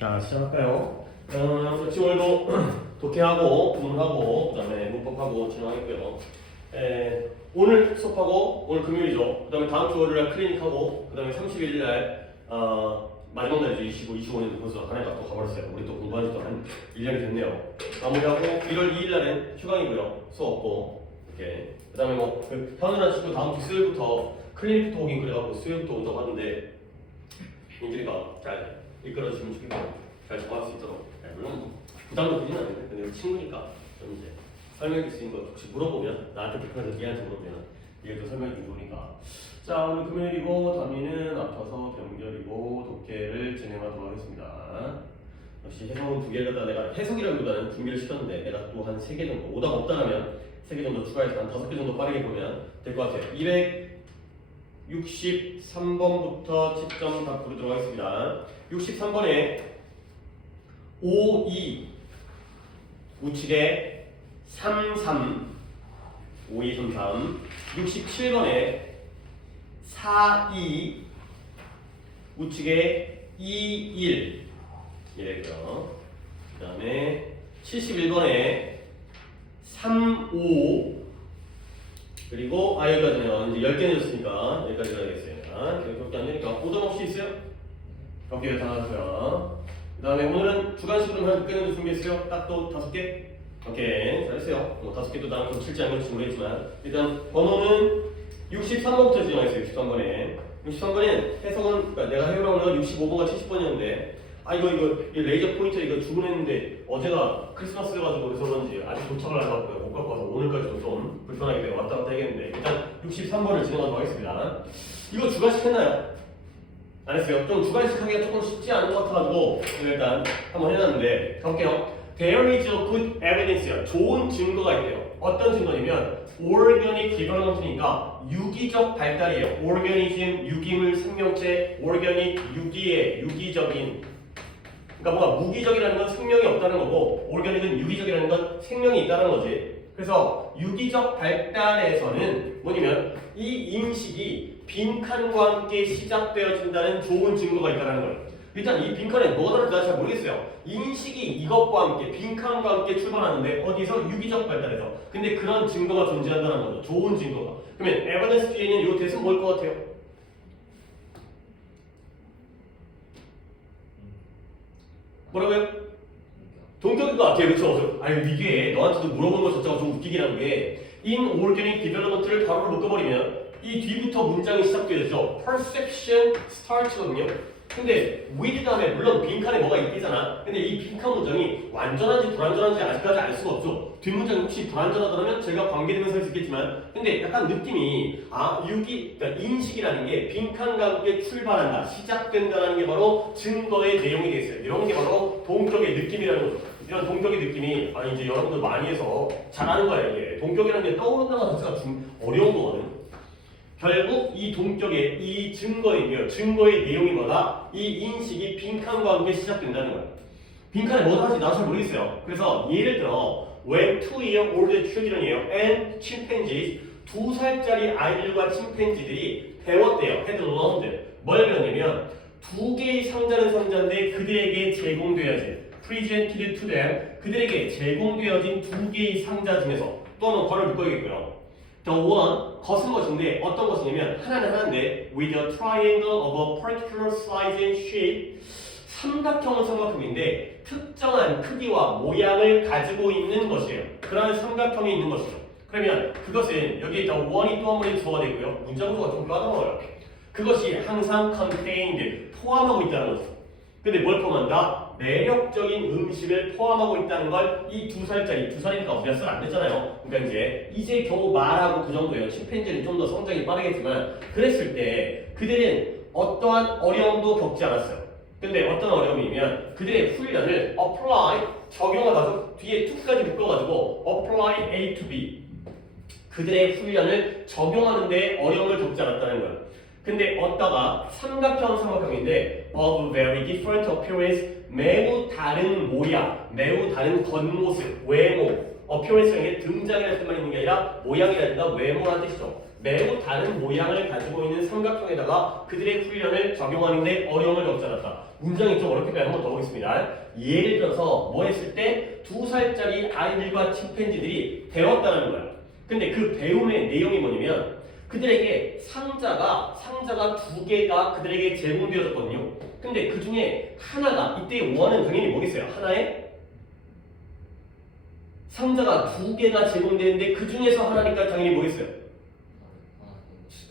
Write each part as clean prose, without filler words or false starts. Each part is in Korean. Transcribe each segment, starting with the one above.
자, 시작할까요? 역시 오늘도 독해하고 구문하고 그 다음에 문법하고 진행하겠고요. 오늘 수업하고 오늘 금요일이죠. 그 다음에 다음 주 월요일날 클리닉하고 그 다음에 31일날 마지막 날이죠. 25, 25년 벌써 한 해가 또 가버렸어요. 우리 또 공부한 지도 한 1년이 됐네요. 마무리하고 1월 2일날은 휴강이고요. 수업 없고 이렇게 그 다음에 그 현우랑 친구 다음 주 수요일부터 클리닉부터 오긴 그래가지고 수요일부터 온다고 하는데 민준이가 잘 이끌어주시면 좋겠고 잘 정할 수 있도록 물론 부담도 되지는 않는데 근데 우리 친구니까 좀 이제 설명해 줄 수 있는 거 혹시 물어보면 나한테 불편해서 니한테 물어보면 이게 또 설명해 주는 거니까. 자, 오늘 금요일이고 담임은 아파서 병결이고 독해를 진행하도록 하겠습니다. 역시 해석은 2개 갖다 내가 해석이라기보다는 준비를 시켰는데 내가 또 한 3개 정도 오다가 없다면 3개 정도 추가해서 한 5개 정도 빠르게 보면 될 것 같아요. 263번부터 채점 다 부르도록 하겠습니다. 63번에 5, 2 우측에 3, 3 5, 2, 3, 3 67번에 4, 2 우측에 2, 1 이래고요. 그 다음에 71번에 3, 5 그리고 여기까지네요. 이제 10개 내줬으니까 여기까지 가야겠어요. 기억이 안 되니까 오점 없이 있어요? 오케이, 다 나왔어요. 그 다음에 오늘은 주간식으로 한 6개 정도 준비했어요. 딱 또 5개? 오케이, 잘했어요. 5개도 나는 좀 칠지 안 될지 모르겠지만 일단 번호는 63번부터 진행하겠어요. 63번에 63번엔 해석은 그러니까 내가 해오라고 한 65번과 70번이었는데 이거 레이저 포인터 이거 주문했는데 어제가 크리스마스여가지고 그래서 그런지 아직 도착을 안 해갖고요. 못 갖고 와서 오늘까지도 좀 불편하게 되고 왔다 갔다 해야겠는데 일단 63번을 진행하도록 하겠습니다. 이거 주간식 했나요? 안 했어요. 좀 주간식 하기가 조금 쉽지 않은 것 같아가지고 일단 한번 해놨는데 가볼게요. There is a good evidence요. 좋은 증거가 있대요. 어떤 증거냐면 organic development이니까 유기적 발달이에요. organism, 유기물, 생명체, organic, 유기적인 그러니까 뭔가 무기적이라는 건 생명이 없다는 거고 organism, 유기적이라는 건 생명이 있다는 거지. 그래서 유기적 발달에서는 뭐냐면 이 인식이 빈칸과 함께 시작되어진다는 좋은 증거가 있다는 거예요. 일단 이 빈칸에 뭐가 다른지 잘 모르겠어요. 인식이 이것과 함께 빈칸과 함께 출발하는데 어디서? 유기적 발달에서. 근데 그런 증거가 존재한다는 거죠. 좋은 증거가. 그러면 에비던스 뒤에 있는 이 대신 뭘 것 같아요? 뭐라고요? 동격인 것 같아요. 그렇죠? 이게 너한테도 물어보는 것 자체가 좀 웃기긴 한 게 inorganic development를 바로 묶어버리면 이 뒤부터 문장이 시작되죠. perception start거든요. 근데 with 다음에 물론 빈칸에 뭐가 있잖아. 근데 이 빈칸 문장이 완전한지 불완전한지 아직까지 알 수가 없죠. 뒷문장이 혹시 불완전하다면 제가 관계되면서 할 수 있겠지만 근데 약간 느낌이 그러니까 인식이라는 게 빈칸과 함께 출발한다, 시작된다는 게 바로 증거의 내용이 되겠어요. 이런 게 바로 동격의 느낌이라는 거죠. 이런 동격의 느낌이 이제 여러분들 많이 해서 잘하는 거예요. 이게 동격이라는 게 떠오른다는 자체가 좀 어려운 거거든. 결국 이 동격의 이 증거이고요. 증거의 내용이 뭐다? 이 인식이 빈칸과 함께 시작된다는 거예요. 빈칸에 뭐가 하지 나도 잘 모르겠어요. 그래서 예를 들어 when 2-year-old children이에요. and chimpanzees 2살짜리 아이들과 침팬지들이 배웠대요. had learned. 뭘 배웠냐면 2개의 상자는 상자인데 그들에게 제공되어진 presented to them 그들에게 제공되어진 2개의 상자 중에서 또는 괄호 묶어야겠고요. The one, 것은 것인데 어떤 것이냐면 하나는 하나인데 with a triangle of a particular size and shape 삼각형은 삼각형인데 특정한 크기와 모양을 가지고 있는 것이에요. 그런 삼각형이 있는 것이죠. 그러면 그것은 여기에 the one이 또 한 번에 주어가 되고요. 문장 구조가 좀 까다로워요. 그것이 항상 contained, 포함하고 있다는 거죠. 근데 뭘 포함한다? 매력적인 음식을 포함하고 있다는 걸 이 2살짜리, 2살이니까 몇 살 안 됐잖아요. 그러니까 이제 겨우 말하고 그 정도예요. 침팬지는 좀 더 성장이 빠르겠지만 그랬을 때 그들은 어떠한 어려움도 겪지 않았어요. 근데 어떤 어려움이면 그들의 훈련을 apply, 적용하다가 뒤에 to까지 묶어가지고 apply A to B 그들의 훈련을 적용하는데 어려움을 겪지 않았다는 거예요. 근데 어디다가 삼각형인데 of very different appearance 매우 다른 모양, 매우 다른 겉모습, 외모 appearance가 이게 등장이라는 뜻만 있는 게 아니라 모양이라든가 외모라는 뜻이죠. 매우 다른 모양을 가지고 있는 삼각형에다가 그들의 훈련을 적용하는데 어려움을 겪지 않았다. 문장이 좀 어렵니까? 한번 더 보겠습니다. 예를 들어서 뭐 했을 때 2살짜리 아이들과 침팬지들이 배웠다는 거야. 근데 그 배움의 내용이 뭐냐면 그들에게 상자가 2개가 그들에게 제공되어졌거든요. 근데 그 중에 하나가 이때 원은 당연히 뭐겠어요? 하나에 상자가 2개가 제공되는데 그 중에서 하나니까 당연히 뭐겠어요?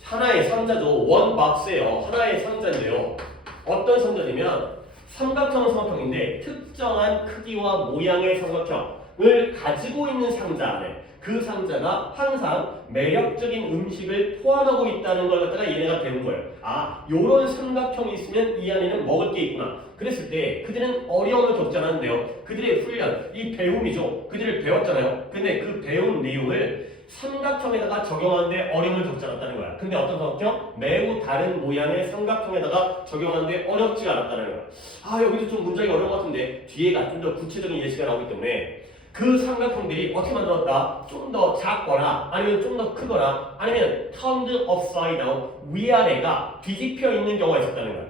하나의 상자죠. 원 박스예요. 하나의 상자인데요. 어떤 상자냐면 삼각형인데 특정한 크기와 모양의 삼각형을 가지고 있는 상자 안에 그 상자가 항상 매력적인 음식을 포함하고 있다는 걸 갖다가 얘네가 배운 거예요. 아, 요런 삼각형이 있으면 이 안에는 먹을 게 있구나. 그랬을 때 그들은 어려움을 겪지 않았는데요. 그들의 훈련, 이 배움이죠. 그들을 배웠잖아요. 근데 그 배운 내용을 삼각형에다가 적용하는데 어려움을 겪지 않았다는 거야. 근데 어떤 삼각형? 매우 다른 모양의 삼각형에다가 적용하는데 어렵지 않았다는 거야. 아, 여기도 좀 문장이 어려운 것 같은데 뒤에가 좀 더 구체적인 예시가 나오기 때문에 그 삼각형들이 어떻게 만들었다? 좀 더 작거나 아니면 좀 더 크거나 아니면 turned upside down 위아래가 뒤집혀 있는 경우가 있었다는 거야.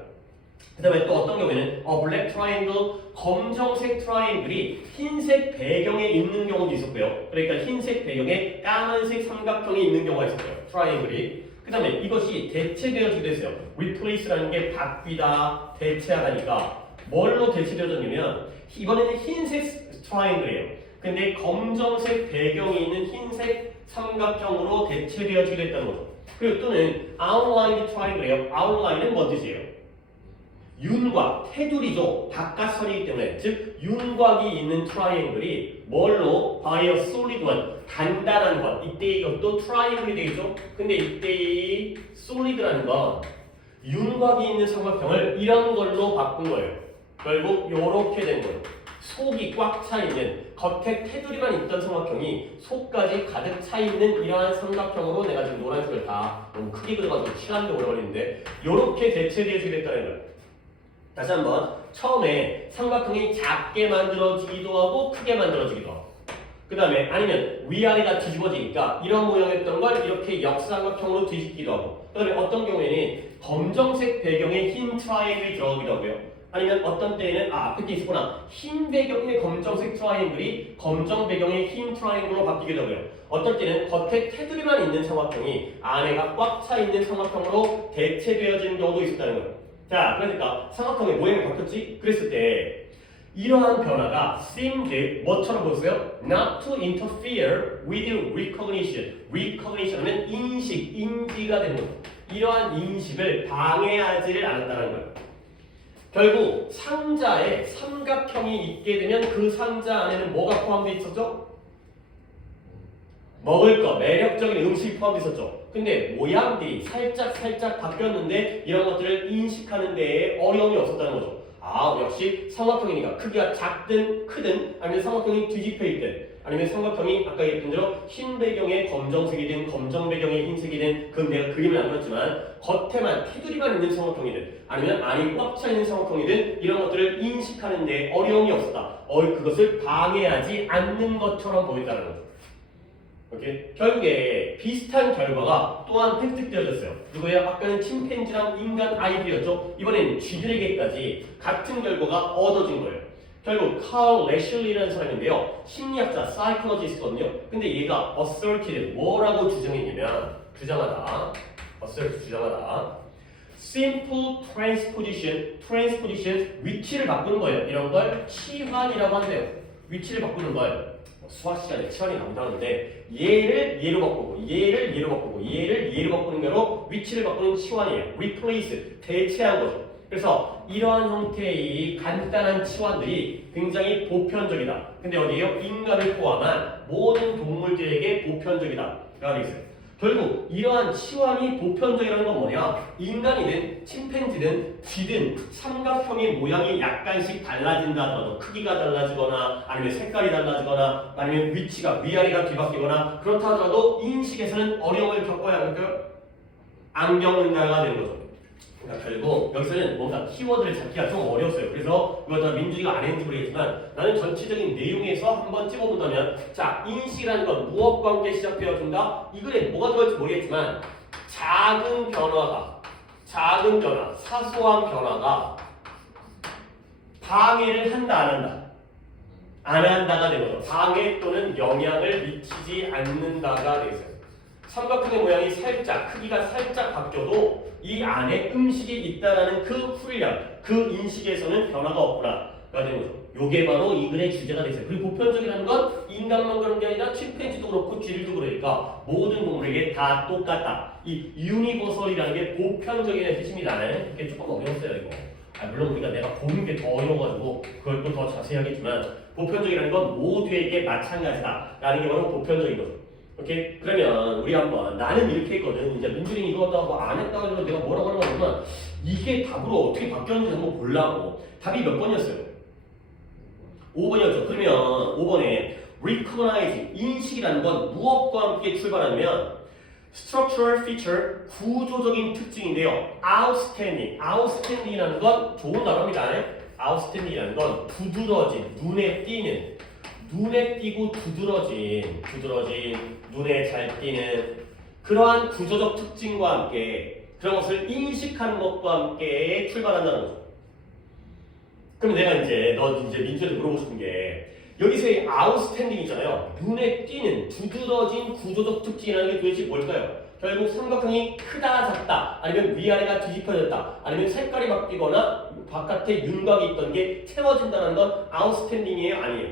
그 다음에 또 어떤 경우에는 black triangle 검정색 트라이앵글이 흰색 배경에 있는 경우도 있었고요. 그러니까 흰색 배경에 까만색 삼각형이 있는 경우가 있었어요. 트라이앵글이. 그 다음에 이것이 대체되어지기도 했어요. replace라는 게 바뀌다, 대체하다니까 뭘로 대체되어졌냐면 이번에는 흰색 트라이앵글이에요. 근데 검정색 배경이 있는 흰색 삼각형으로 대체되어지기도 했다는 거죠. 그리고 또는 outline triangle이에요. outline은 뭔 뜻이에요? 윤곽, 테두리죠. 바깥선이기 때문에 즉 윤곽이 있는 트라이앵글이 뭘로? by a solid one, 단단한 것. 이때 이것도 트라이앵글이 되겠죠. 근데 이때 이 solid라는 건 윤곽이 있는 삼각형을 이런 걸로 바꾼 거예요. 결국 요렇게 된 거예요. 속이 꽉 차 있는, 겉에 테두리만 있던 삼각형이 속까지 가득 차 있는 이러한 삼각형으로 내가 지금 노란색을 다 너무 크게 그려가지고 시간도 오래 걸리는데 요렇게 대체되어지게 됐다는 거예요. 다시 한번 처음에 삼각형이 작게 만들어지기도 하고 크게 만들어지기도 하고 그 다음에 아니면 위아래가 뒤집어지니까 이런 모양이었던 걸 이렇게 역삼각형으로 뒤집기도 하고 그 다음에 어떤 경우에는 검정색 배경에 흰 트라이앵글이 들어가기도 하고요. 아니면 어떤 때에는 앞에 게 있었구나. 흰 배경의 검정색 트라이앵글이 검정 배경의 흰 트라이앵글로 바뀌기도 하고요. 어떨 때는 겉에 테두리만 있는 삼각형이 안에가 꽉 차 있는 삼각형으로 대체되어지는 경우도 있었다는 거예요. 자, 그러니까 삼각형의 모양이 바뀌었지? 그랬을 때 이러한 변화가 seemed 뭐처럼 보였어요? Not to interfere with recognition. recognition은 인식, 인지가 되는 거예요. 이러한 인식을 방해하지를 않았다는 거예요. 결국 상자에 삼각형이 있게 되면 그 상자 안에는 뭐가 포함되어 있었죠? 먹을 거, 매력적인 음식이 포함되어 있었죠. 근데 모양들이 살짝 바뀌었는데 이런 것들을 인식하는 데에 어려움이 없었다는 거죠. 아, 역시 삼각형이니까 크기가 작든 크든 아니면 삼각형이 뒤집혀 있든 아니면 삼각형이 아까 얘기했던 대로 흰 배경에 검정색이든 검정 배경에 흰색이든 그건 내가 그림을 안 그렸지만 겉에만 테두리만 있는 삼각형이든 아니면 안이 꽉 차 있는 삼각형이든 이런 것들을 인식하는 데 어려움이 없었다. 그것을 방해하지 않는 것처럼 보인다는 거죠. 오케이? 결국에 비슷한 결과가 또한 획득되어졌어요. 누구예요? 아까는 침팬지랑 인간 아이들이었죠. 이번엔 쥐들에게까지 같은 결과가 얻어진 거예요. 결국 칼 레슐리라는 사람인데요. 심리학자, 사이코로지스트거든요. 근데 얘가 asserted 뭐라고 주장했냐면 주장하다. simple transposition 위치를 바꾸는 거예요. 이런 걸 치환이라고 한대요. 위치를 바꾸는 걸 수학 시간에 치환이 나온다는데 얘를 얘로 바꾸고 얘를 얘로 바꾸고 얘를 얘로 바꾸는 거로 위치를 바꾸는 치환이에요. replace, 대체한 거죠. 그래서 이러한 형태의 간단한 치환들이 굉장히 보편적이다. 근데 어디에요? 인간을 포함한 모든 동물들에게 보편적이다. 라고 되어 있어요. 결국 이러한 치환이 보편적이라는 건 뭐냐? 인간이든 침팬지든 쥐든 삼각형의 모양이 약간씩 달라진다 하더라도 크기가 달라지거나 아니면 색깔이 달라지거나 아니면 위치가 위아래가 뒤바뀌거나 그렇다 하더라도 인식에서는 어려움을 겪어야 할까요? 안 겪는다가 되는 거죠. 그러니까 결국 여기서는 뭔가 키워드를 잡기가 좀 어려웠어요. 그래서 이거 다 민준이가 안 했는지 모르겠지만 나는 전체적인 내용에서 한번 찍어본다면 자, 인식이라는 건 무엇과 함께 시작되어진다? 이 글에 뭐가 들어갈지 모르겠지만 작은 변화, 사소한 변화가 방해를 한다 안 한다? 안 한다가 되는 거죠. 방해 또는 영향을 미치지 않는다가 되겠어요. 삼각형의 모양이 살짝 크기가 살짝 바뀌어도 이 안에 음식이 있다라는 그 풀량, 그 인식에서는 변화가 없구나가 되는 거죠. 요게 바로 이 글의 주제가 되겠어요. 그리고 보편적이라는 건 인간만 그런 게 아니라 침팬지도 그렇고 쥐들도 그러니까 모든 동물에게 다 똑같다. 이 유니버설이라는 게 보편적이라는 뜻입니다. 이게 조금 어려웠어요 이거. 물론 우리가 내가 보는 게 더 어려워가지고 그걸 또 더 자세히 하겠지만 보편적이라는 건 모두에게 마찬가지다라는 게 바로 보편적인 거죠. 오케이? 그러면 우리 한번 나는 이렇게 했거든. 이제 민준이 이거 하고 안 했다고 해서 내가 뭐라고 하는 거냐면 이게 답으로 어떻게 바뀌었는지 한번 보려고. 답이 몇 번이었어요? 5번이었죠. 그러면 5번에 recognize, 인식이라는 건 무엇과 함께 출발하냐면 structural feature, 구조적인 특징인데요. outstanding이라는 건 좋은 단어입니다. outstanding이라는 건 두드러진, 눈에 띄는, 눈에 띄고 두드러진, 눈에 잘 띄는 그러한 구조적 특징과 함께 그런 것을 인식하는 것과 함께 출발한다는 거죠. 그럼 내가 너 민주한테 물어보고 싶은 게 여기서의 outstanding 있잖아요. 눈에 띄는 두드러진 구조적 특징이라는 게 도대체 뭘까요? 결국 삼각형이 크다 작다 아니면 위아래가 뒤집혀졌다 아니면 색깔이 바뀌거나 바깥에 윤곽이 있던 게 채워진다는 건 outstanding이에요? 아니에요?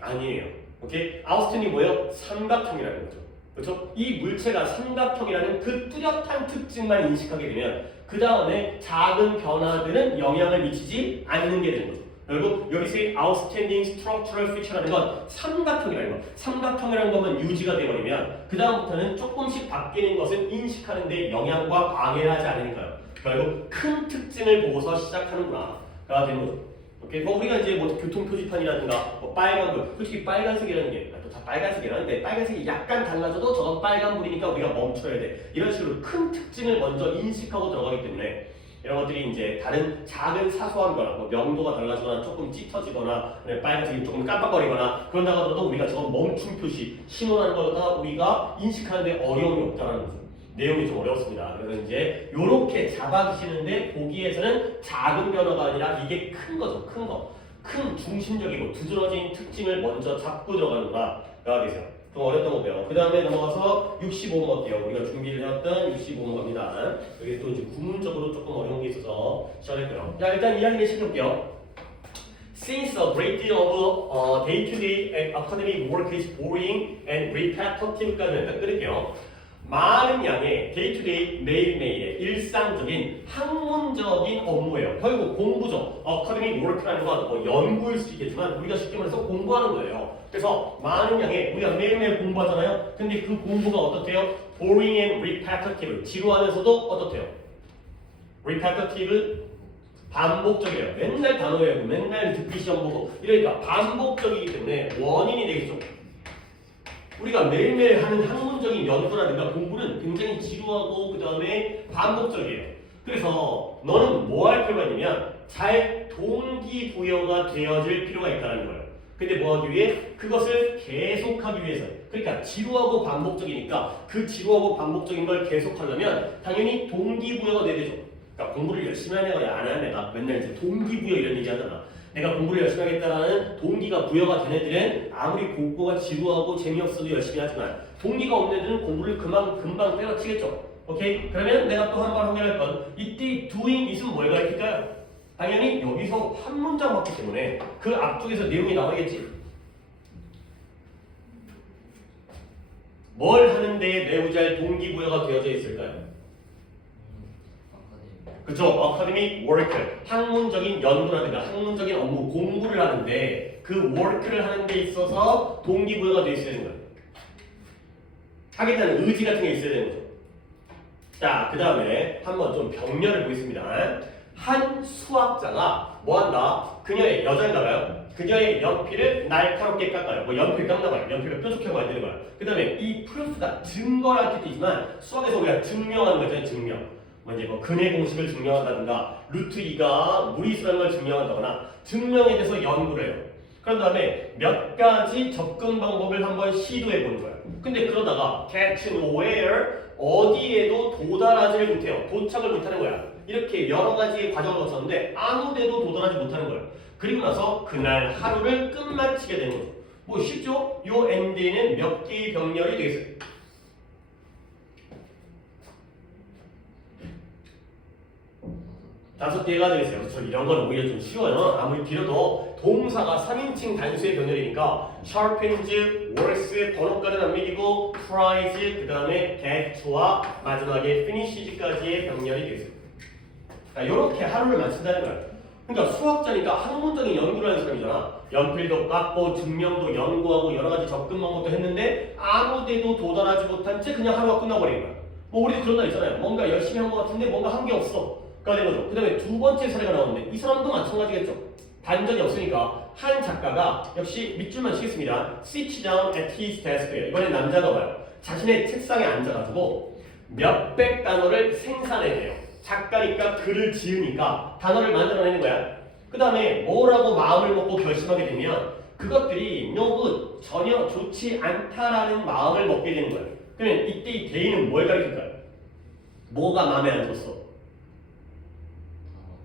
아니에요. 오케이? outstanding 뭐예요? 삼각형이라는 거죠. 그렇죠? 이 물체가 삼각형이라는 그 뚜렷한 특징만 인식하게 되면 그 다음에 작은 변화들은 영향을 미치지 않는 게 되는 거죠. 결국 여기서의 outstanding structural feature라는 건 삼각형이라는 거. 삼각형이라는 것만 유지가 되어버리면 그 다음부터는 조금씩 바뀌는 것을 인식하는 데 영향과 방해를 하지 않으니까요. 결국 큰 특징을 보고서 시작하는구나가 되는 거죠. 오케이? 우리가 교통 표지판이라든가 빨간불, 솔직히 빨간색이라는 게 또 다 빨간색이라는데 빨간색이 약간 달라져도 저건 빨간불이니까 우리가 멈춰야 돼. 이런 식으로 큰 특징을 먼저 인식하고 들어가기 때문에 이런 것들이 다른 작은 사소한 거나 명도가 달라지거나 조금 짙어지거나 빨간색이 조금 깜빡거리거나 그런다고 하더라도 우리가 저건 멈춤 표시, 신호라는 거다 우리가 인식하는데 어려움이 없다는 거죠. 내용이 좀 어려웠습니다. 그래서 요렇게 잡아주시는데 보기에서는 작은 변화가 아니라 이게 큰 거죠. 큰 거. 큰 중심적이고 두드러진 특징을 먼저 잡고 들어가는 거가 되세요. 좀 어렸던 거고요. 그 다음에 넘어가서 65번 어때요? 우리가 준비를 해왔던 65번 겁니다. 여기 또 구문적으로 조금 어려운 게 있어서 시작했고요. 자, 일단 이야기를 시작해볼게요. Since a great deal of day-to-day academic work is boring and repetitive까지 일단 끊을게요. 많은 양의 day-to-day 매일매일의 일상적인 학문적인 업무예요. 결국 공부죠. academic work라는 건 연구일 수 있겠지만 우리가 쉽게 말해서 공부하는 거예요. 그래서 많은 양의 우리가 매일매일 공부하잖아요. 근데 그 공부가 어떻대요? boring and repetitive. 지루하면서도 어떻대요? repetitive 반복적이에요. 맨날 단어 외우고 맨날 듣기 시험 보고 이러니까 반복적이기 때문에 원인이 되겠죠. 우리가 매일매일 하는 학문적인 연구라든가 공부는 굉장히 지루하고 그 다음에 반복적이에요. 그래서 너는 뭐 할 필요가 있냐면 잘 동기부여가 되어질 필요가 있다는 거예요. 근데 뭐 하기 위해? 그것을 계속하기 위해서. 그러니까 지루하고 반복적이니까 그 지루하고 반복적인 걸 계속하려면 당연히 동기부여가 돼야 되죠. 그러니까 공부를 열심히 하는 애가 안 하는 애가 맨날 동기부여 이런 얘기 하잖아. 내가 공부를 열심히 하겠다라는 동기가 부여가 된 애들은 아무리 공부가 지루하고 재미없어도 열심히 하지만 동기가 없는 애들은 공부를 금방 때려치겠죠. 오케이? 그러면 내가 또 한 번 확인할 건 이때 doing is은 뭘 가르칠까요? 당연히 여기서 한 문장 맞기 때문에 그 앞쪽에서 내용이 나와야겠지. 뭘 하는데 매우 잘 동기부여가 되어져 있을까요? 그죠? academic work, 학문적인 연구라든가 학문적인 업무, 공부를 하는데 그 work를 하는 데 있어서 동기부여가 되어 있어야 되는 거예요. 하겠다는 의지 같은 게 있어야 되는 거죠. 자, 그 다음에 한번 좀 병렬을 보겠습니다. 한 수학자가 뭐한다? 그녀의 여자인가봐요. 그녀의 연필을 날카롭게 깎아요. 연필 깎나봐요. 연필을 뾰족하게 만드는 거야. 그 다음에 이 프루프가 증거라는 뜻이 있지만 수학에서 우리가 증명하는 거잖아요. 증명. 근해 공식을 증명한다든가 루트 2가 무리수라는 걸 증명한다거나 증명에 대해서 연구를 해요. 그런 다음에 몇 가지 접근 방법을 한번 시도해 보는 거예요. 근데 그러다가 catch nowhere 어디에도 도달하지를 못해요. 도착을 못하는 거야. 이렇게 여러 가지의 과정을 거쳤는데 아무 데도 도달하지 못하는 거예요. 그리고 나서 그날 하루를 끝마치게 되는 거죠. 뭐 쉽죠? 요 엔드에는 몇 개의 병렬이 되겠어요? 5개가 되겠어요. 그렇죠? 이런 건 오히려 좀 쉬워요. 아무리 길어도 동사가 3인칭 단수의 병렬이니까 sharpens, works, 번호까지는 안 매기고 tries, 그 다음에 get와 마지막에 finishes까지의 병렬이 되겠어요. 이렇게 하루를 마친다는 거야. 그러니까 수학자니까 학문적인 연구를 하는 사람이잖아. 연필도 깎고 증명도 연구하고 여러 가지 접근 방법도 했는데 아무 데도 도달하지 못한 채 그냥 하루가 끝나버리는 거야. 뭐 우리도 그런 날 있잖아요. 뭔가 열심히 한 것 같은데 뭔가 한 게 없어. 가 된 거죠. 그 다음에 두 번째 사례가 나오는데 이 사람도 마찬가지겠죠. 반전이 없으니까 한 작가가 역시 밑줄만 치겠습니다. Sit down at his desk예요. 이번엔 남자가 봐요. 자신의 책상에 앉아가지고 몇백 단어를 생산해내요. 작가니까 글을 지으니까 단어를 만들어내는 거야. 그 다음에 뭐라고 마음을 먹고 결심하게 되면 그것들이 no good, 전혀 좋지 않다라는 마음을 먹게 되는 거야. 그러면 이때 이 대인은 뭘 가리킬까요? 뭐가 마음에 안 들었어?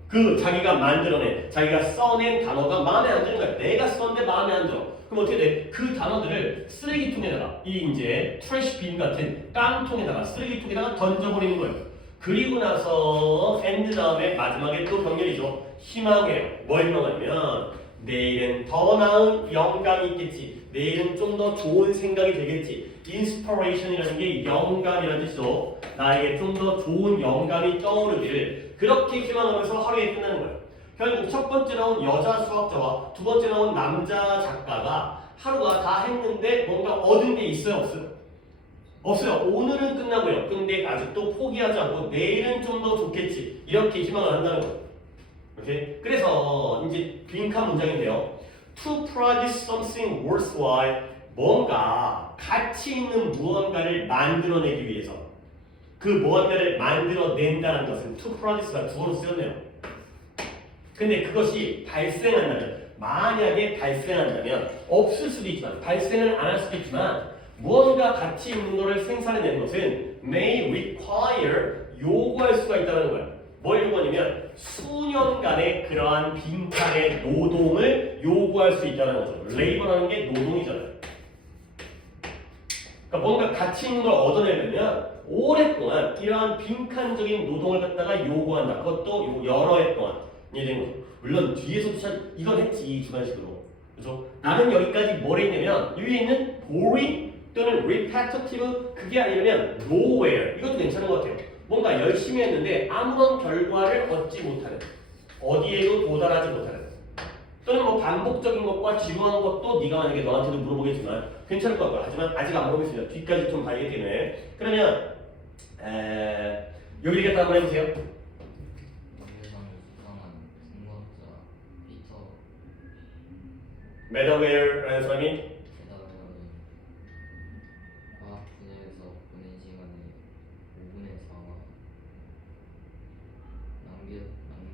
그 자기가 만들어낸, 자기가 써낸 단어가 마음에 안 드는 거야. 내가 썼는데 마음에 안 들어. 그럼 어떻게 돼? 그 단어들을 쓰레기통에다가 이 이제 트래시빈 같은 깡통에다가 쓰레기통에다가 던져버리는 거예요. 그리고 나서 엔드 다음에 마지막에 또 병렬이죠. 희망해요. 뭘 희망하냐면 내일은 더 나은 영감이 있겠지. 내일은 좀 더 좋은 생각이 되겠지. 인스퍼레이션이라는 게 영감이라는 뜻이죠. 나에게 좀 더 좋은 영감이 떠오르기를 그렇게 희망하면서 하루에 끝나는 거예요. 결국 첫 번째 나온 여자 수학자와 두 번째 나온 남자 작가가 하루가 다 했는데 뭔가 얻은 게 있어요? 없어요? 없어요. 오늘은 끝나고요. 근데 아직도 포기하지 않고 내일은 좀 더 좋겠지. 이렇게 희망을 한다는 거예요. 오케이? 그래서 이제 빈칸 문장인데요. To produce something worthwhile, 뭔가 가치 있는 무언가를 만들어내기 위해서 그 무언가를 만들어낸다는 것은 to produce가 주어로 쓰였네요. 근데 그것이 발생한다면, 만약에 발생한다면 없을 수도 있지만 발생을 안 할 수도 있지만 무언가 가치 있는 것을 생산해내는 것은 may require, 요구할 수가 있다는 거예요. 뭘 요구하냐면 수년간의 그러한 빈칸의 노동을 요구할 수 있다는 거죠. 레이버라는 게 노동이잖아요. 그러니까 뭔가 가치 있는 걸 얻어내려면 오랫동안 이러한 빈칸적인 노동을 갖다가 요구한다. 그것도 여러 해 동안 이해된 거죠. 물론 뒤에서도 참 이건 했지 주관식으로. 그죠? 나는 여기까지 뭘 했냐면 위에 있는 boring 또는 repetitive 그게 아니면 nowhere 이것도 괜찮은 것 같아요. 뭔가 열심히 했는데 아무런 결과를 얻지 못하는, 어디에도 도달하지 못하는, 또는 뭐 반복적인 것과 지루한 것도 네가 만약에 너한테도 물어보겠지만 괜찮을 것 같고요. 하지만 아직 안 물어보겠습니다. 뒤까지 좀 봐야기 때문에. 그러면 여기 얘기 한번 해보세요. 메더웨어라는 사람이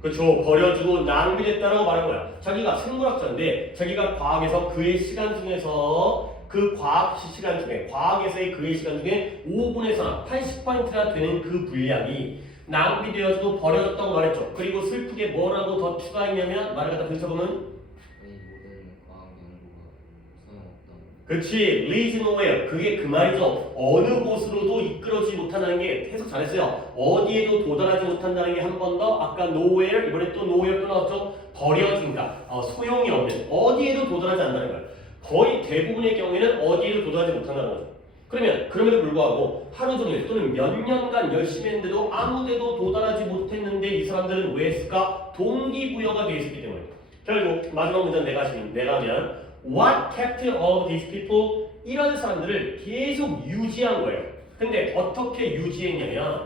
그렇죠. 버려주고 낭비됐다라고 말한 거야. 자기가 생물학자인데 자기가 과학에서 그의 시간 중에서 그 과학 시간 중에 과학에서의 그의 시간 중에 5분에서 80%나 되는 그 분량이 낭비되어서도 버려졌다고 말했죠. 그리고 슬프게 뭐라고 더 추가했냐면 말을 갖다 펼쳐보면 그렇지. leads nowhere. 그게 그 말이죠. 어느 곳으로도 이끌어지지 못한다는 게 해석 잘했어요. 어디에도 도달하지 못한다는 게 한 번 더 아까 nowhere 이번에 또 nowhere 또 나왔죠. 버려진다. 소용이 없는. 어디에도 도달하지 않는다는 거예요. 거의 대부분의 경우에는 어디에도 도달하지 못한다는 거죠. 그러면 그럼에도 불구하고 하루 종일 또는 몇 년간 열심히 했는데도 아무데도 도달하지 못했는데 이 사람들은 왜 했을까? 동기부여가 되어 있었기 때문에. 결국 마지막 문장 내가 하면 What kept all these people? 이런 사람들을 계속 유지한 거예요. 근데 어떻게 유지했냐면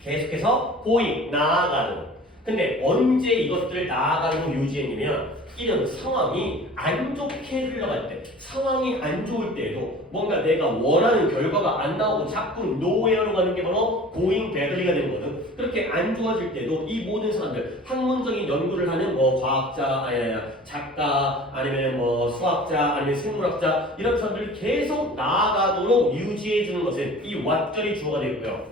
계속해서 going, 나아가는. 근데 언제 이것들을 나아가는 걸 유지했냐면 이런 상황이 안 좋게 흘러갈 때, 상황이 안 좋을 때에도 뭔가 내가 원하는 결과가 안 나오고 자꾸 nowhere로 가는 게 바로 going badly가 되는 거거든. 그렇게 안 좋아질 때도 이 모든 사람들, 학문적인 연구를 하는 뭐 과학자, 작가, 아니면 뭐 수학자, 아니면 생물학자 이런 사람들이 계속 나아가도록 유지해 주는 것은 이 what절이 주어가 되고요.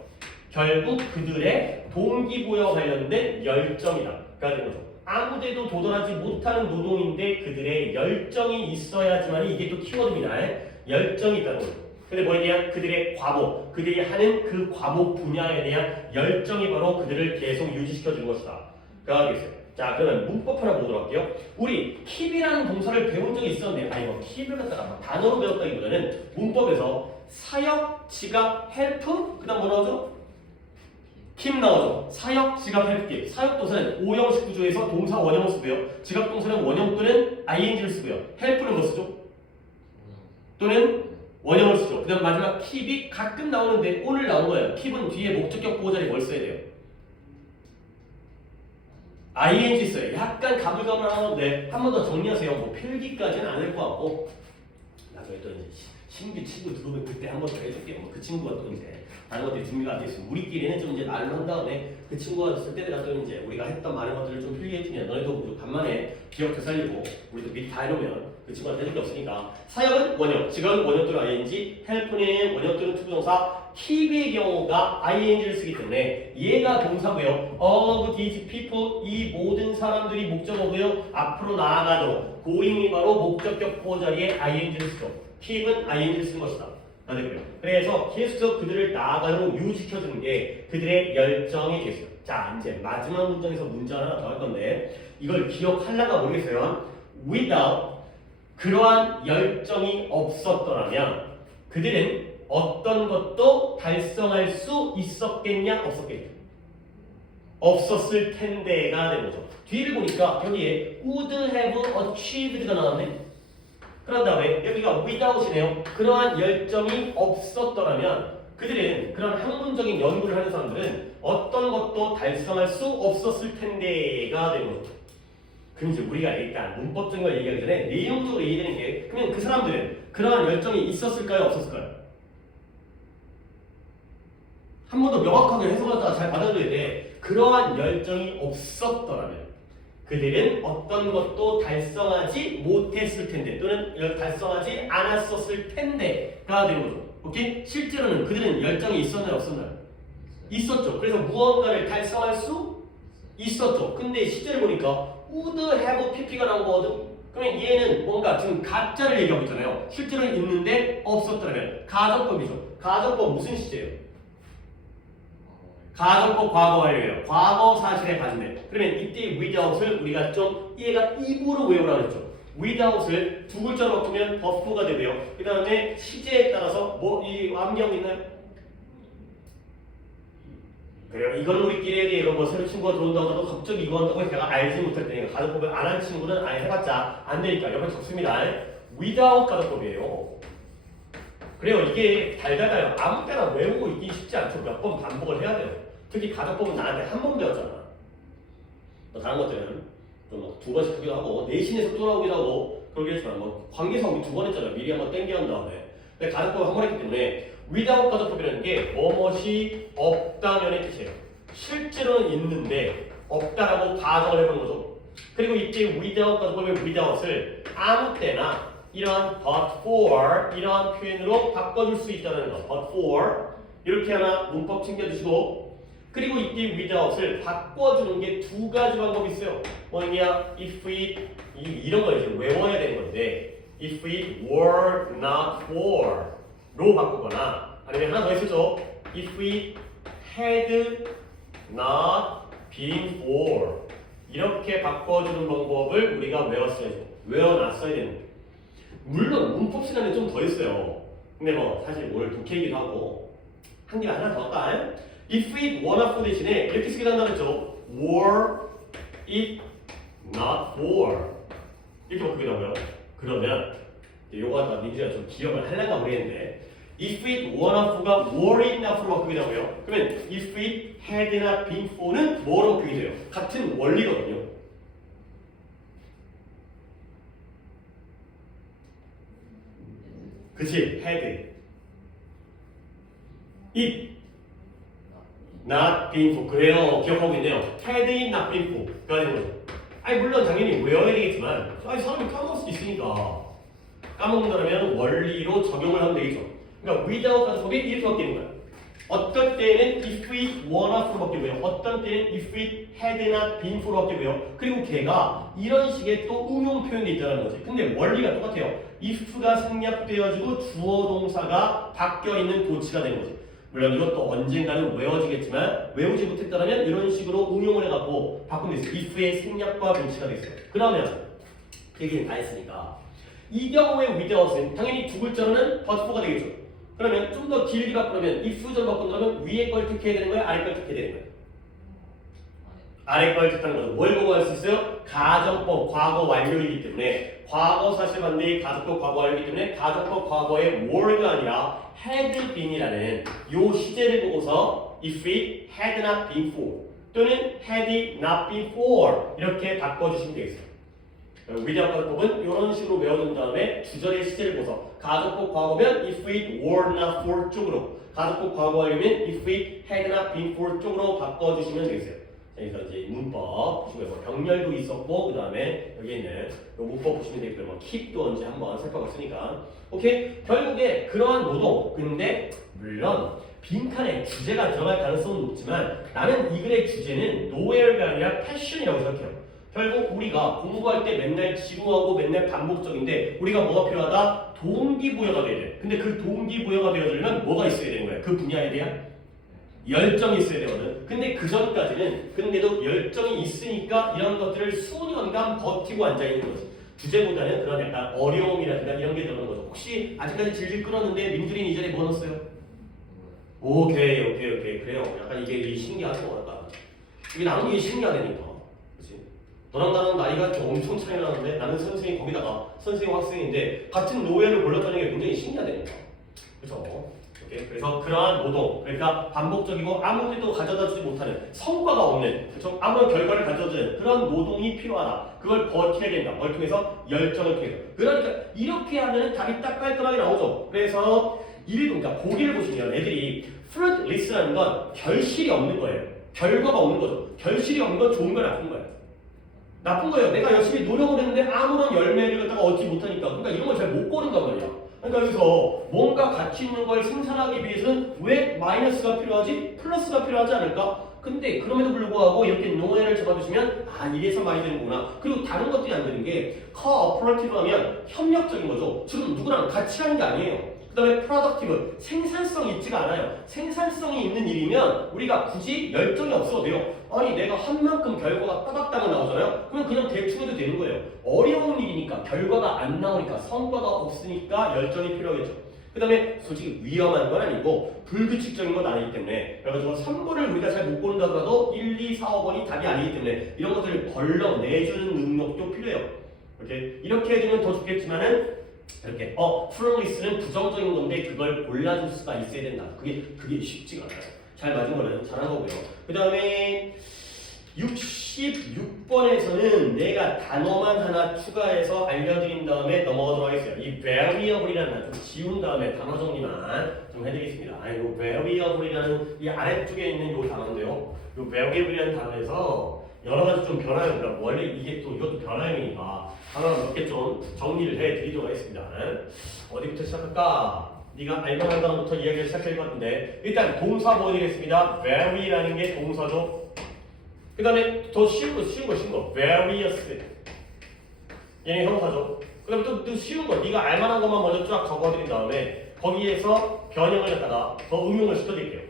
결국 그들의 동기부여와 관련된 열정이다. 가 되는 거죠. 아무데도 도달하지 못하는 노동인데 그들의 열정이 있어야지만 이게 또 키워드입니다. 열정이 있다는 거죠. 근데 뭐에 대한 그들의 과목, 그들이 하는 그 과목 분야에 대한 열정이 바로 그들을 계속 유지시켜주는 것이다. 가 되겠어요. 자, 그러면 문법 하나 보도록 할게요. 우리 keep이라는 동사를 배운 적이 있었는데, 아니 뭐 keep을 갖다가 단어로 배웠다기보다는 문법에서 사역, 지각, help, 그 다음 뭐 나오죠? keep 나오죠. 사역, 지각, help. 사역 동사는 오형식 구조에서 동사 원형을 쓰고요. 지각 동사는 원형 또는 ing를 쓰고요. help는 뭐 쓰죠? 또는 원형을 쓰죠. 그 다음 마지막 keep이 가끔 나오는데 오늘 나온 거예요. keep은 뒤에 목적격 보호 자리에 뭘 써야 돼요? ing 써요. 약간 가물가물하는데 한 번 더 정리하세요. 뭐 필기까지는 아닐 것 같고 나중에 또 이제 신규 친구 들어오면 그때 한 번 더 해줄게요. 뭐 그 친구가 또 이제 다른 것들이 준비가 안 돼 있으면 우리끼리는 좀 이제 말로 한 다음에 그 친구가 있을 때마다 또 이제 우리가 했던 많은 것들을 좀 필기해주면 너네도 간만에 기억도 살리고 우리도 미리 다 해놓으면 그 친구한테 해줄 게 없으니까 사역은 원형, 지각은 원형 또는 ing, help는 원형 또는 투부정사, keep의 경우가 ing를 쓰기 때문에 얘가 동사고요. All of these people, 이 모든 사람들이 목적어고요. 앞으로 나아가도록 going이 바로 목적격 보호 자리에 ing를 쓰죠. keep은 ing를 쓰는 것이다. 되고요. 그래서 계속 그들을 나아가도록 유지시켜주는 게 그들의 열정이 되겠어요. 자, 이제 마지막 문장에서 문제 하나 더 할 건데 이걸 기억하려나 모르겠어요. Without 그러한 열정이 없었더라면 그들은 어떤 것도 달성할 수 있었겠냐 없었겠냐? 없었을 텐데가 되는 거죠. 뒤를 보니까 여기에 would have achieved가 나왔네. 그런 다음에 여기가 without이네요. 그러한 열정이 없었더라면 그들은 그런 학문적인 연구를 하는 사람들은 어떤 것도 달성할 수 없었을 텐데가 되는 거죠. 그럼 이제 우리가 일단 문법적인 걸 얘기하기 전에 내용적으로 얘기하는 게 그러면 그 사람들은 그러한 열정이 있었을까요? 없었을까요? 한 번 더 명확하게 해석하다가 잘 받아들여야 돼. 그러한 열정이 없었더라면 그들은 어떤 것도 달성하지 못했을 텐데 또는 달성하지 않았었을 텐데가 되는 거죠. 오케이? 실제로는 그들은 열정이 있었나요? 없었나요? 있었죠. 그래서 무언가를 달성할 수 있었죠. 근데 실제로 보니까 would have pp가 나온 거거든. 그러면 얘는 뭔가 지금 가짜를 얘기하고 있잖아요. 실제로 있는데 없었더라면 가정법이죠. 가정법 무슨 시제예요? 가정법 과거 완료예요. 과거 사실에 반대. 그러면 이때 without을 우리가 좀 얘가 입으로 외우라고 했죠. without을 두 글자로 바꾸면 버프가 되고요. 그 다음에 시제에 따라서 뭐 이 암기하고 있나요? 그래요. 이건 우리끼리 해야 돼. 이거 뭐 새로 친구가 들어온다고 하고 갑자기 이거 한다고 해서 내가 알지 못할 테니까 가정법을 안 한 친구는 아예 해봤자 안 되니까 옆에 적습니다. without 가정법이에요. 그래요. 이게 달달달 아무 때나 외우고 있기 쉽지 않죠. 몇 번 반복을 해야 돼요. 특히 가정법은 나한테 한 번 배웠잖아. 다른 것들은 좀 두 번씩 크기도 하고 내신에서 또 나오기도 하고 그러긴 했지만 뭐 관계사 우리 두 번 했잖아. 미리 한번 땡겨 한 다음에. 근데 가정법을 한 번 했기 때문에 without 가정법이라는 게 뭐뭇이 없다면의 뜻이에요. 실제로는 있는데 없다라고 가정을 해보는 거죠. 그리고 이때 without 가정법의 without을 아무 때나 이러한 but for 이러한 표현으로 바꿔줄 수 있다는 거. but for 이렇게 하나 문법 챙겨주시고 그리고 이때 without을 바꿔주는 게 두 가지 방법이 있어요. 뭐냐? if it 이런 거 이제 외워야 되는 건데 if it were not for로 바꾸거나 아니면 하나 더 있었죠. if it had not been for 이렇게 바꿔주는 방법을 우리가 외웠어야죠. 외워놨어야 되는 거예요. 물론 문법 시간에 좀 더 있어요. 근데 뭐 사실 오늘 독해이기도 하고 한 개 하나 더 할까? If it were not for 대신에 이렇게 쓰기도 한다고 했죠. Were it not for 이렇게 바꾸기도 하고요. 그러면 요거 하다 민지가 좀 기억을 하려고 모르겠는데 If it were not for가 were it not for로 바꾸기도 하고요. 그러면 If it had not been for는 뭐로 바꾸게 돼요? 같은 원리거든요. 그치? had it not been for 그래요. 기억하고 있네요. had it not been for가 되는 거죠. 아니 물론 당연히 외워야 되겠지만 아니 사람이 까먹을 수도 있으니까 까먹는다면 원리로 적용을 하면 되겠죠. 그러니까 without 가정법이 이렇게 바뀌는 거야. 어떤 때에는 if it were not로 바뀌고요. 어떤 때는 if it had not been for로 바뀌고요. 그리고 걔가 이런 식의 또 응용 표현이 있다는 거지. 근데 원리가 똑같아요. if가 생략되어지고 주어 동사가 바뀌어 있는 도치가 되는 거지. 물론 이것도 언젠가는 외워지겠지만 외우지 못했다면 이런 식으로 응용을 해갖고 바꾸면 돼 있어요. if의 생략과 도치가 돼 있어요. 그러면 얘기는 다 했으니까 이 경우에 without은 당연히 두 글자로는 but for가 되겠죠. 그러면 좀 더 길게 바꾸면 if를 바꾼다면 위에 걸 택해야 되는 거야? 아래 걸 택해야 되는 거야? 아래 걸 택하는 거죠. 뭘 보고 할 수 있어요? 가정법 과거 완료이기 때문에 과거 사실 반대의 가정법 과거 완료이기 때문에 가정법 과거의 were가 아니라 had been이라는 요 시제를 보고서 if it had not been for 또는 had it not been for 이렇게 바꿔주시면 되겠어요. without 가정법은 이런 식으로 외워둔 다음에 주절의 시제를 보고서 가정법 과거면 if it were not for 쪽으로 가정법 과거 하려면 if it had not been for 쪽으로 바꿔주시면 되겠어요. 여기서 이제 문법 보시면 뭐 병렬도 있었고 그 다음에 여기 있는 요 문법 보시면 되겠고요. 뭐 keep도 언제 한번 살펴봤으니까 오케이 결국에 그러한 노동 근데 물론 빈칸에 주제가 들어갈 가능성은 높지만 나는 이 글의 주제는 nowhere가 아니라 passion이라고 생각해요. 결국 우리가 공부할 때 맨날 지루하고 맨날 반복적인데 우리가 뭐가 필요하다? 동기부여가 돼야 돼. 근데 그 동기부여가 되어지려면 뭐가 있어야 되는 거야? 그 분야에 대한 열정이 있어야 되거든. 근데 그 전까지는 근데도 열정이 있으니까 이런 것들을 수년간 버티고 앉아있는 거지. 주제보다는 그런 약간 어려움이라든가 이런 게 들어오는 거죠. 혹시 아직까지 질질 끌었는데 민준이는 이전에 뭐 넣었어요? 오케이 그래요. 약간 이게 신기하고 뭐랄까 이게 나는 이게 신기하다니까. 너랑 나랑 나이가 엄청 차이 나는데 나는 선생님 거기다가 선생님 학생인데 같은 노예를 골랐다는 게 굉장히 신기하다니까. 그렇죠? 그래서 그러한 노동, 그러니까 반복적이고 아무 때도 가져다주지 못하는 성과가 없는, 그렇죠? 아무런 결과를 가져다주는 그런 노동이 필요하다. 그걸 버텨야 된다. 뭘 통해서? 열정을 통해서. 그러니까 이렇게 하면 답이 딱 깔끔하게 나오죠. 그래서 그러니까 보기를 보시면 애들이 fruitless라는 건 결실이 없는 거예요. 결과가 없는 거죠. 결실이 없는 건 좋은 건 나쁜 거예요. 나쁜 거예요. 내가 열심히 노력을 했는데 아무런 열매를 갖다가 얻지 못하니까. 그러니까 이런 걸 잘 못 고른단 말이야. 그러니까 여기서 뭔가 가치 있는 걸 생산하기 위해서는 왜 마이너스가 필요하지? 플러스가 필요하지 않을까? 근데 그럼에도 불구하고 이렇게 노예를 잡아주시면 아 이래서 많이 되는구나. 그리고 다른 것들이 안 되는 게 cooperative 하면 협력적인 거죠. 지금 누구랑 같이 하는 게 아니에요. 그 다음에 productive, 생산성이 있지가 않아요. 생산성이 있는 일이면 우리가 굳이 열정이 없어도 돼요. 아니 내가 한 만큼 결과가 따닥따닥 나오잖아요. 그럼 그냥 대충 해도 되는 거예요. 어려운 일이니까 결과가 안 나오니까 성과가 없으니까 열정이 필요하겠죠. 그 다음에 솔직히 위험한 건 아니고 불규칙적인 건 아니기 때문에 그래가지고 3번을 우리가 잘 못 고른다 하더라도 1, 2, 4, 5번이 답이 아니기 때문에 이런 것들을 걸러내주는 능력도 필요해요. 이렇게 해주면 더 좋겠지만은 이렇게 플로리스는 부정적인 건데 그걸 골라줄 수가 있어야 된다. 그게 쉽지가 않아요. 잘 맞은 거는 잘한 거고요. 그 다음에 66번에서는 내가 단어만 하나 추가해서 알려드린 다음에 넘어가도록 하겠어요. 이 variable이라는 좀 지운 다음에 단어 정리만 좀 해드리겠습니다. 이 variable이라는 이 아래쪽에 있는 이 단어인데요. 이 variable이라는 단어에서 여러 가지 좀 변화가 원래 이게 또 이것도 변화형이니까 하나 몇 개 좀 정리를 해드리도록 하겠습니다. 어디부터 시작할까? 네가 알만한 단어부터 이야기를 시작할 것 같은데 일단 동사 보여드리겠습니다. vary라는 게 동사죠. 그 다음에 더 쉬운 거 various 얘는 형사죠. 그 다음에 또 쉬운 거 네가 알만한 것만 먼저 쫙 적어드린 다음에 거기에서 변형을 갖다가 더 응용을 시켜드릴게요.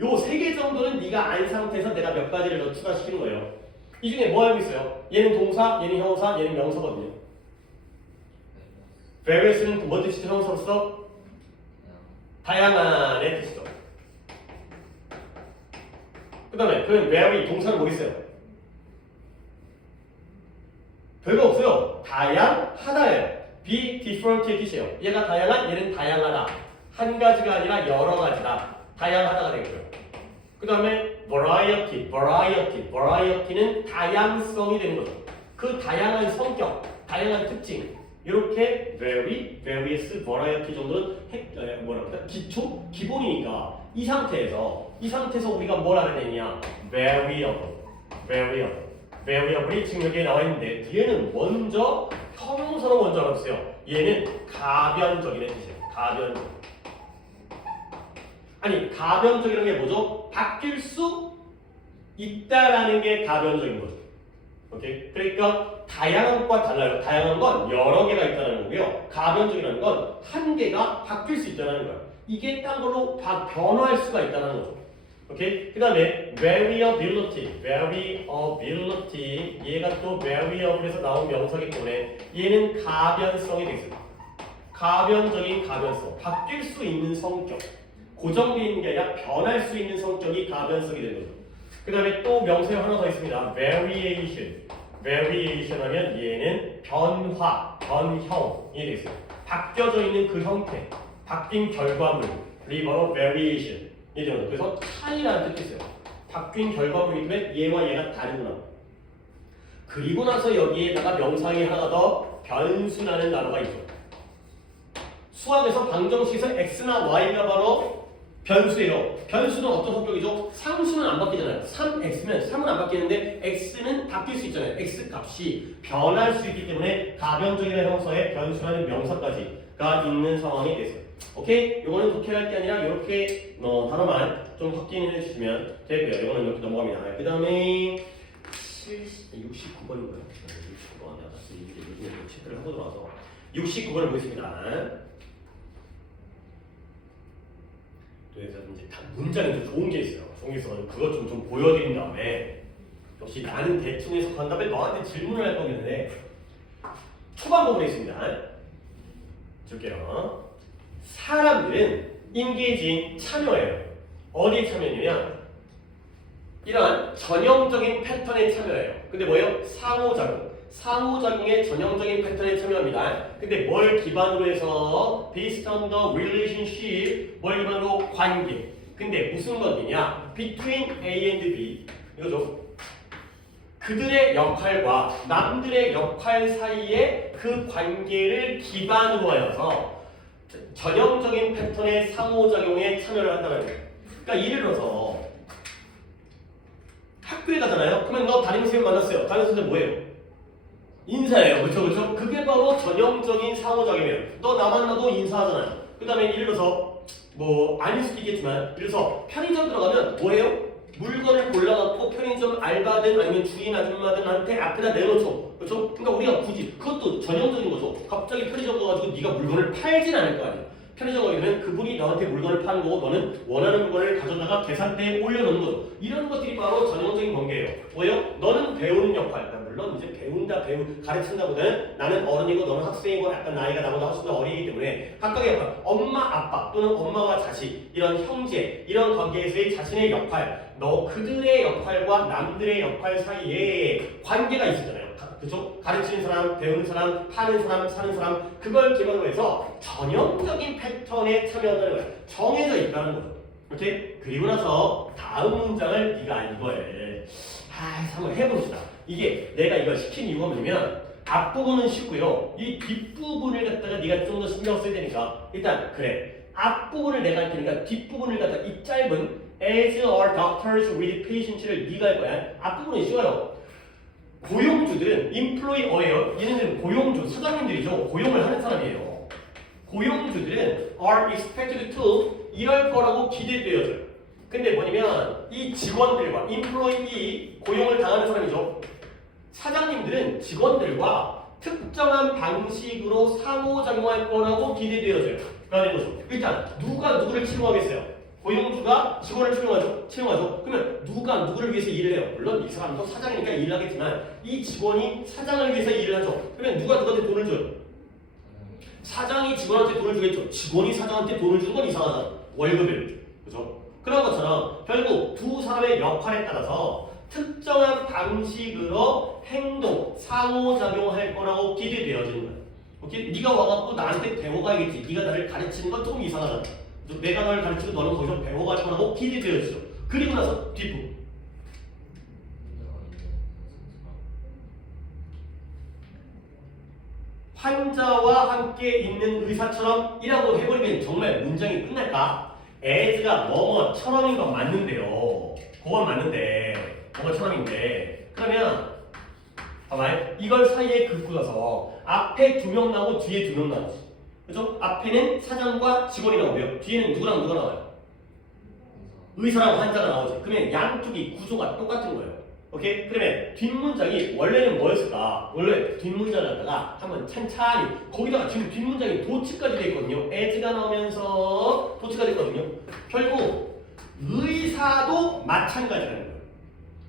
요 3개 정도는 네가 안 상태에서 내가 몇 가지를 더 추가시키는 거예요. 이 중에 뭐 알고 있어요? 얘는 동사, 얘는 형사, 얘는 명사거든요. various는 뭐 뜻이죠? 형사로서? 다양한의 뜻이죠. 그 다음에 그럼 vary 동사는 뭐 있어요? 별거 없어요. 다양하다예요. be different의 뜻이에요. 얘가 다양한, 얘는 다양하다. 한 가지가 아니라 여러 가지다. 다양하다가 되고요. 그 다음에 variety는 다양성이 되는 거죠. 그 다양한 성격, 다양한 특징 이렇게 vary, various, variety 정도는 기초? 기본이니까 이 상태에서 우리가 뭘 알아내냐 variable이 지금 여기에 나와 있는데 뒤에는 먼저 형용사로 먼저 알아보세요. 얘는 가변적인 뜻이에요. 가변적. 아니 가변적이라는 게 뭐죠? 바뀔 수 있다라는 게 가변적인 거죠. 오케이? 그러니까 다양한 것과 달라요. 다양한 건 여러 개가 있다는 거고요. 가변적이라는 건 한 개가 바뀔 수 있다는 거예요. 이게 딴 걸로 다 변화할 수가 있다는 거죠. 오케이? 그 다음에 variability, 얘가 또 variable에서 나온 명사이기 때문에 얘는 가변성이 되겠습니다. 가변적인 가변성, 바뀔 수 있는 성격, 고정되어 있는 게 아니라 변할 수 있는 성격이 가변성이 되는 거죠. 그 다음에 또 명사가 하나 더 있습니다. variation 하면 얘는 변화, 변형이 되겠습니다. 바뀌어져 있는 그 형태, 바뀐 결과물이 바로 variation 이 되는 거죠. 그래서 차이라는 뜻이 있어요. 바뀐 결과물이기 때문에 얘와 얘가 다르구나. 그리고 나서 여기에다가 명사이 하나 더 변수라는 단어가 있죠. 수학에서 방정식에서 x나 y가 바로 변수예요. 변수는 어떤 성격이죠? 상수는 안 바뀌잖아요. 3x면 3은 안 바뀌는데 x는 바뀔 수 있잖아요. x 값이 변할 수 있기 때문에 가변적이라는 형사에 변수라는 명사까지가 있는 상황이 됐어요. 오케이? 요거는 독해할 게 아니라 이렇게 단어만 좀 확인해 주시면 되고요. 요거는 이렇게 넘어갑니다. 그 다음에 69번인가요? 69번 내가 다시 이제 체크를 하고 들어와서 69번을 보겠습니다. 그래서 이제 다 문장이 좀 좋은 게 있어요. 좋은 게 있어서 그것 좀 보여드린 다음에 역시 나는 대충 해석한 다음에 너한테 질문을 할 거겠는데 초반 부분에 있습니다. 줄게요. 사람들은 engage 참여해요. 어디에 참여냐면 이러한 전형적인 패턴에 참여해요. 근데 뭐예요? 상호작용의 전형적인 패턴에 참여합니다. 근데 뭘 기반으로 해서 based on the relationship, 뭘 기반으로 관계. 근데 무슨 관계냐? between A and B 이거죠. 그들의 역할과 남들의 역할 사이의 그 관계를 기반으로 하여서 전형적인 패턴의 상호작용에 참여를 한다는 거예요. 그러니까 예를 들어서 학교에 가잖아요. 그러면 너 담임선생님 만났어요. 담임선생님 뭐예요? 인사예요. 그렇죠? 그게 바로 전형적인 상호작용이에요. 너 나 만나도 인사하잖아요. 그 다음에 예를 들어서 뭐 아닐 수도 있겠지만 예를 들어서 편의점 들어가면 뭐예요? 물건을 골라갖고 편의점 알바든 아니면 주인 아줌마들한테 앞에다 내놓죠. 그렇죠? 그러니까 우리가 굳이 그것도 전형적인 거죠. 갑자기 편의점 가가지고 네가 물건을 팔진 않을 거 아니야. 편의점 가게 되면 그분이 너한테 물건을 파는 거고 너는 원하는 물건을 가져다가 계산대에 올려놓는 거죠. 이런 것들이 바로 전형적인 관계예요. 뭐예요? 너는 배우는 역할. 물론 이제 가르친다보다는 나는 어른이고 너는 학생이고 약간 나이가 나보다 훨씬 더 어리기 때문에 각각의 역할, 엄마, 아빠 또는 엄마와 자식, 이런 형제, 이런 관계에서의 자신의 역할, 그들의 역할과 남들의 역할 사이에 관계가 있었잖아요. 그죠? 가르치는 사람, 배우는 사람, 파는 사람, 사는 사람, 그걸 기반으로 해서 전형적인 패턴에 참여한다는 거예요. 정해져 있다는 거죠. 오케이? 그리고 나서 다음 문장을 네가 이거에 한번 해봅시다. 이게 내가 이걸 시킨 이유가 뭐냐면 앞부분은 쉽고요. 이 뒷부분을 갖다가 네가 좀 더 신경 써야 되니까 일단 그래. 앞부분을 내가 할 테니까 뒷부분을 갖다가 이 짧은 as are doctors with patients를 네가 할 거야. 앞부분이 쉬워요. 고용주들은 employer예요. 얘네들은 고용주, 사장님들이죠. 고용을 하는 사람이에요. 고용주들은 are expected to 이럴 거라고 기대되어져요. 근데 뭐냐면 이 직원들과 employee 고용을 당하는 사람이죠. 사장님들은 직원들과 특정한 방식으로 상호작용할 거라고 기대되어져요. 그러니까 일단 누가 누구를 채용하겠어요? 고용주가 직원을 채용하죠. 그러면 누가 누구를 위해서 일을 해요? 물론 이 사람도 사장이니까 일을 하겠지만 이 직원이 사장을 위해서 일을 하죠. 그러면 누가 누구한테 돈을 줘요? 사장이 직원한테 돈을 주겠죠. 직원이 사장한테 돈을 주는 건 이상하잖아. 월급을. 그죠? 그런 것처럼 결국 두 사람의 역할에 따라서 특정한 방식으로 행동, 상호작용할 거라고 기대되어지는 거야. 오케이? 네가 와갖고 나한테 배워가야겠지. 네가 나를 가르치는 건 조금 이상하잖아. 내가 너를 가르치고 너는 거기서 배워갈 거라고 기대되어지죠. 그리고 나서 뒷부분. 환자와 함께 있는 의사처럼 이라고 해버리면 정말 문장이 끝날까? as가 뭐뭐처럼인 건 맞는데요. 그건 맞는데 뭐뭐처럼인데 그러면 봐봐요. 이걸 사이에 긋고 가서 앞에 2명 나오고 뒤에 2명 나오지. 그죠? 앞에는 사장과 직원이 나오고요. 뒤에는 누구랑 누가 나와요? 의사랑 환자가 나오지. 그러면 양쪽이 구조가 똑같은 거예요. 오케이? 그러면 뒷문장이 원래는 뭐였을까? 원래 뒷문장을 갖다가 한번 찬찬히 거기다가 지금 뒷문장이 도치까지 돼 있거든요. as가 나오면서 도치가 됐거든요. 결국 의사도 마찬가지라는 거예요.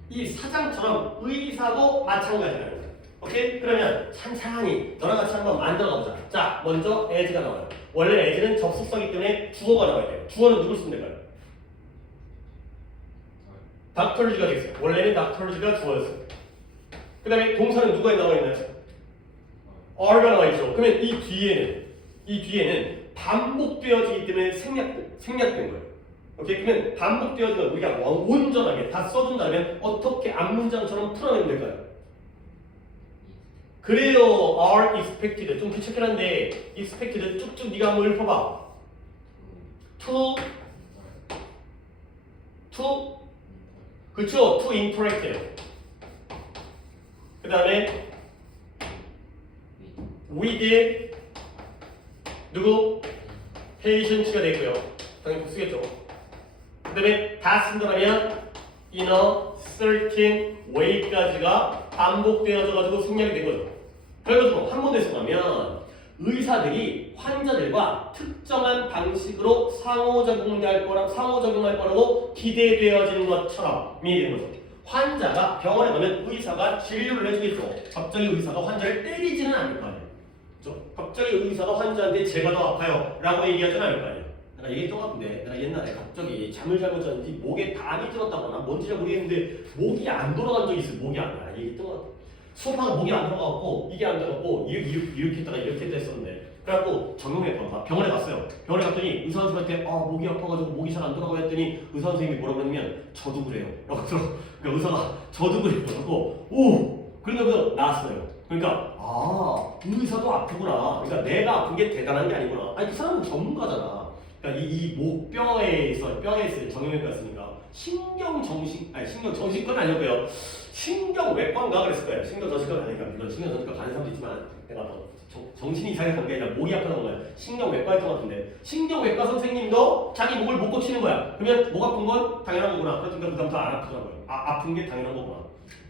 이 사장처럼 의사도 마찬가지라는 거예요. 오케이? 그러면 찬찬히 너랑 같이 한번 만들어 가보자. 자, 먼저 as가 나와요. 원래 as는 접속사기 때문에 주어가 나와야 돼요. 주어는 누굴 쓰면 될까요? 닥터즈가 되겠어요. 원래는 닥터즈가 주어였어요. 그 다음에 동사는 누가 나와 있나요? R가 나와 있죠. 그러면 이 뒤에는 반복되어지기 때문에 생략된 거예요. 오케이? 그러면 반복되어지면 우리가 온전하게 다 써준다면 어떻게 앞문장처럼 풀어내면 될까요? 그래요. are expected. 좀 귀찮긴 한데 expected 쭉쭉 네가 한번 읽어봐. to 그쵸? to interact예요. 그 다음에 with 누구? patient가 되고요. 당연히 복수겠죠. 그 다음에 다 쓴다면 in a certain way까지가 반복되어져가지고 생략이 된 거죠. 결과적으로 한 번에 써가면 의사들이 환자들과 특정한 방식으로 상호작용할 거라고 기대되어진 것처럼 이해되는 거죠. 환자가 병원에 가면 의사가 진료를 해주겠죠. 갑자기 의사가 환자를 때리지는 않을 거 아니에요. 그렇죠? 갑자기 의사가 환자한테 제가 더 아파요 라고 얘기하지는 않을 거 아니에요. 내가 얘기했던 것 같은데 내가 옛날에 갑자기 잠을 잘못 잤는지 목에 담이 들었다거나 뭔지 잘 모르겠는데 목이 안 돌아간 적이 있어요. 목이 안 나. 얘기했던 것 같아요. 수업하고 목이 안 들어가고 이게 안 들어가고 이렇게 했다가 이렇게 했다 했었는데 그래갖고 정형외과 병원에 갔어요. 병원에 갔더니 의사 선생님한테 목이 아파가지고 목이 잘 안 돌아가고 했더니 의사 선생님이 뭐라고 했냐면 저도 그래요. 그러니까 의사가 저도 그래요. 그래갖고 그러면서 나왔어요. 그러니까 의사도 아프구나. 그러니까 내가 아픈 게 대단한 게 아니구나. 아니 그 사람은 전문가잖아. 그러니까 이 목뼈에 있어 정형외과 있으니까 신경정신과는 아니었고요. 신경외과인가 그랬을 거예요. 신경정신과는 아니니까 물론 신경정신과 가는 사람도 있지만 내가 정신이 이상해서 게 아니라 목이 아프다는 거예요. 신경외과였던 것 같은데 신경외과 선생님도 자기 목을 못 고치는 거야. 그러면 목 아픈 건 당연한 거구나. 그러니까 그다음부터 안 아프더라고요. 아픈 게 당연한 거구나.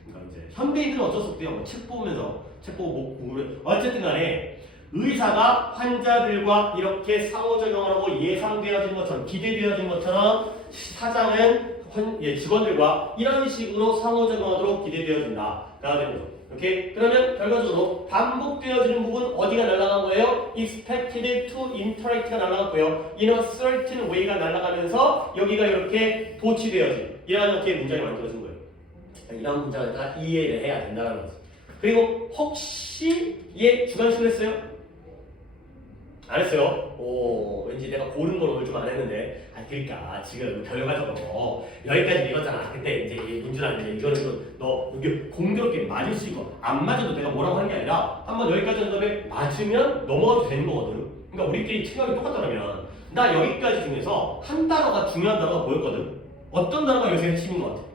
그러니까 이제 현대인들은 어쩔 수 없대요. 책 보고 목 공부를 어쨌든 간에 의사가 환자들과 이렇게 상호작용하라고 예상되어진 것처럼 기대되어진 것처럼 사장은 직원들과 이런 식으로 상호작용하도록 기대되어진다. 라고 되는 거죠. 오케이? 그러면 결과적으로 반복되어지는 부분 어디가 날아간 거예요? expected to interact가 날아갔고요. in a certain way가 날아가면서 여기가 이렇게 도치되어진 이렇게 문장이 만들어진 거예요. 이런 문장을 다 이해를 해야 된다는 거죠. 그리고 혹시 얘 주관식을 했어요? 안 했어요. 왠지 내가 고른 걸 오늘 좀 안 했는데, 그러니까 지금 결과적으로 여기까지 읽었잖아. 근데 이제 문준아 이거는 너 이게 공교롭게 맞을 수 있고 안 맞아도 내가 뭐라고 하는 게 아니라 한번 여기까지 한 다음에 맞으면 넘어가도 되는 거거든. 그러니까 우리끼리 생각이 똑같다면 나 여기까지 중에서 한 단어가 중요한 단어가 뭐였거든? 어떤 단어가 요새 핵심인 것 같아?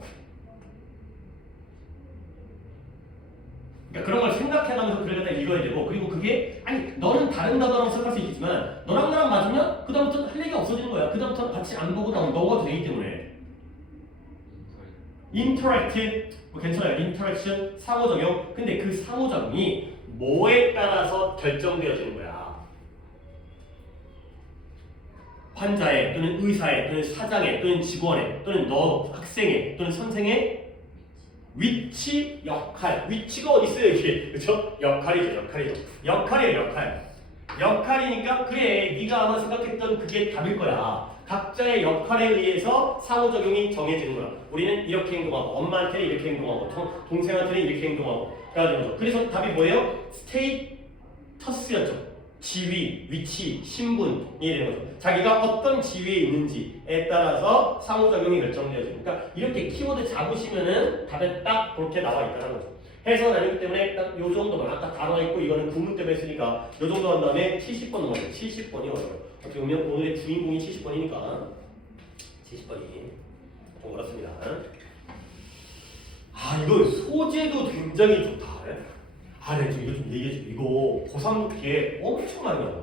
그러니까 그런 걸 생각해가면서 그래야 읽어야 되고 그리고 그게 너는 다른 단어라고 생각할 수 있지만 너랑 나랑 맞으면 그 다음부터는 할 얘기가 없어지는 거야. 그 다음부터는 같이 안 보고 넘어가도 되기 때문에 interactive 괜찮아요. interaction 상호작용. 근데 그 상호작용이 뭐에 따라서 결정되어지는 거야. 환자의 또는 의사의 또는 사장의 또는 직원의 또는 너 학생의 또는 선생의 위치, 역할. 위치가 어디 있어요, 이게? 그렇죠? 역할이에요. 역할이니까 그래, 네가 아마 생각했던 그게 답일 거야. 각자의 역할에 의해서 상호작용이 정해지는 거야. 우리는 이렇게 행동하고, 엄마한테는 이렇게 행동하고, 동생한테는 이렇게 행동하고. 그래서 답이 뭐예요? 스테이터스였죠. 지위, 위치, 신분이 되는 거죠. 자기가 어떤 지위에 있는지에 따라서 상호작용이 결정되어지고 그러니까 이렇게 키워드 잡으시면은 답에 딱 그렇게 나와 있다는 거죠. 해석은 아니기 때문에 딱 요 정도만 아까 단어가 있고 이거는 구문 때문에 했으니까 요 정도 한 다음에 70번 넘어가요. 70번이 어려워요. 어떻게 보면 오늘의 주인공이 70번이니까 70번이 좀 어렵습니다. 이거 소재도 굉장히 좋다. 네, 이거 좀 얘기해줘. 이거 고3 듣기에 엄청 많이 나와.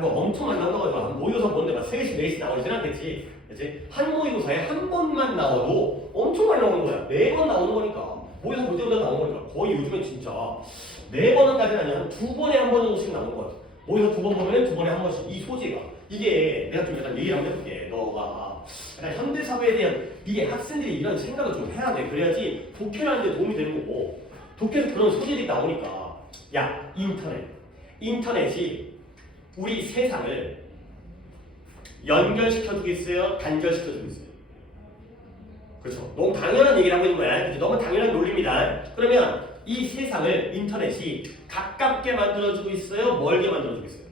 뭐 엄청 많이 나온다고 해서 모의고사 보는데 막 3개씩 4개씩 나오진 않겠지. 이제 한 모의고사에 한 번만 나와도 엄청 많이 나오는 거야. 매번 나오는 거니까. 모의고사 볼 때마다 나오는 거니까. 거의 요즘에 진짜 매번까지는 아니야. 한 두 번에 한 번 정도씩 나오는 거 같아. 모의고사 두 번 보면 두 번에 한 번씩. 이 소재가. 이게 내가 좀 약간 얘기를 한번 해볼게. 너가 약간 현대사회에 대한 이게 학생들이 이런 생각을 좀 해야 돼. 그래야지 독해라는 데 도움이 되는 거고. 독해에서 그런 소재들이 나오니까 야, 인터넷이 우리 세상을 연결시켜주고 있어요? 단절시켜주고 있어요? 그렇죠. 너무 당연한 얘기를 하고 있는 거야. 그렇죠? 너무 당연한 논리입니다. 그러면 이 세상을 인터넷이 가깝게 만들어주고 있어요? 멀게 만들어주고 있어요?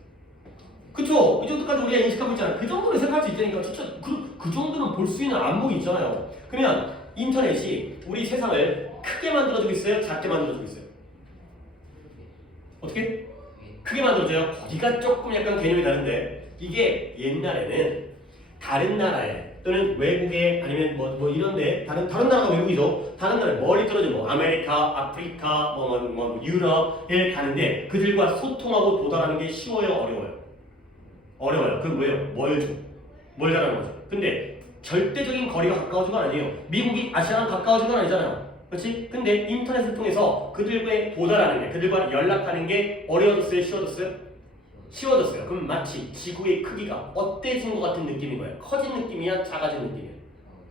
그쵸? 이 정도까지 우리가 인식하고 있잖아. 그 정도는 생각할 수 있다니까. 진짜 그 정도는 볼 수 있는 안목이 있잖아요. 그러면 인터넷이 우리 세상을 크게 만들어주고 있어요? 작게 만들어주고 있어요? 어떻게? 크게 만들어줘요. 거기가 조금 약간 개념이 다른데 이게 옛날에는 다른 나라에 또는 외국에 아니면 뭐 이런데 다른 나라가 외국이죠. 다른 나라에 멀리 떨어진 뭐 아메리카, 아프리카, 뭐 유럽에 가는데 그들과 소통하고 도달하는 게 쉬워요, 어려워요? 어려워요. 그럼 왜요? 멀죠. 멀다라는 거죠. 근데 절대적인 거리가 가까워진 건 아니에요. 미국이 아시아랑 가까워진 건 아니잖아요. 그렇지? 근데 인터넷을 통해서 그들과의 도달하는 게, 그들과 연락하는 게 어려워졌어요? 쉬워졌어요? 쉬워졌어요. 그럼 마치 지구의 크기가 어때진 것 같은 느낌인 거예요. 커진 느낌이야? 작아진 느낌이야?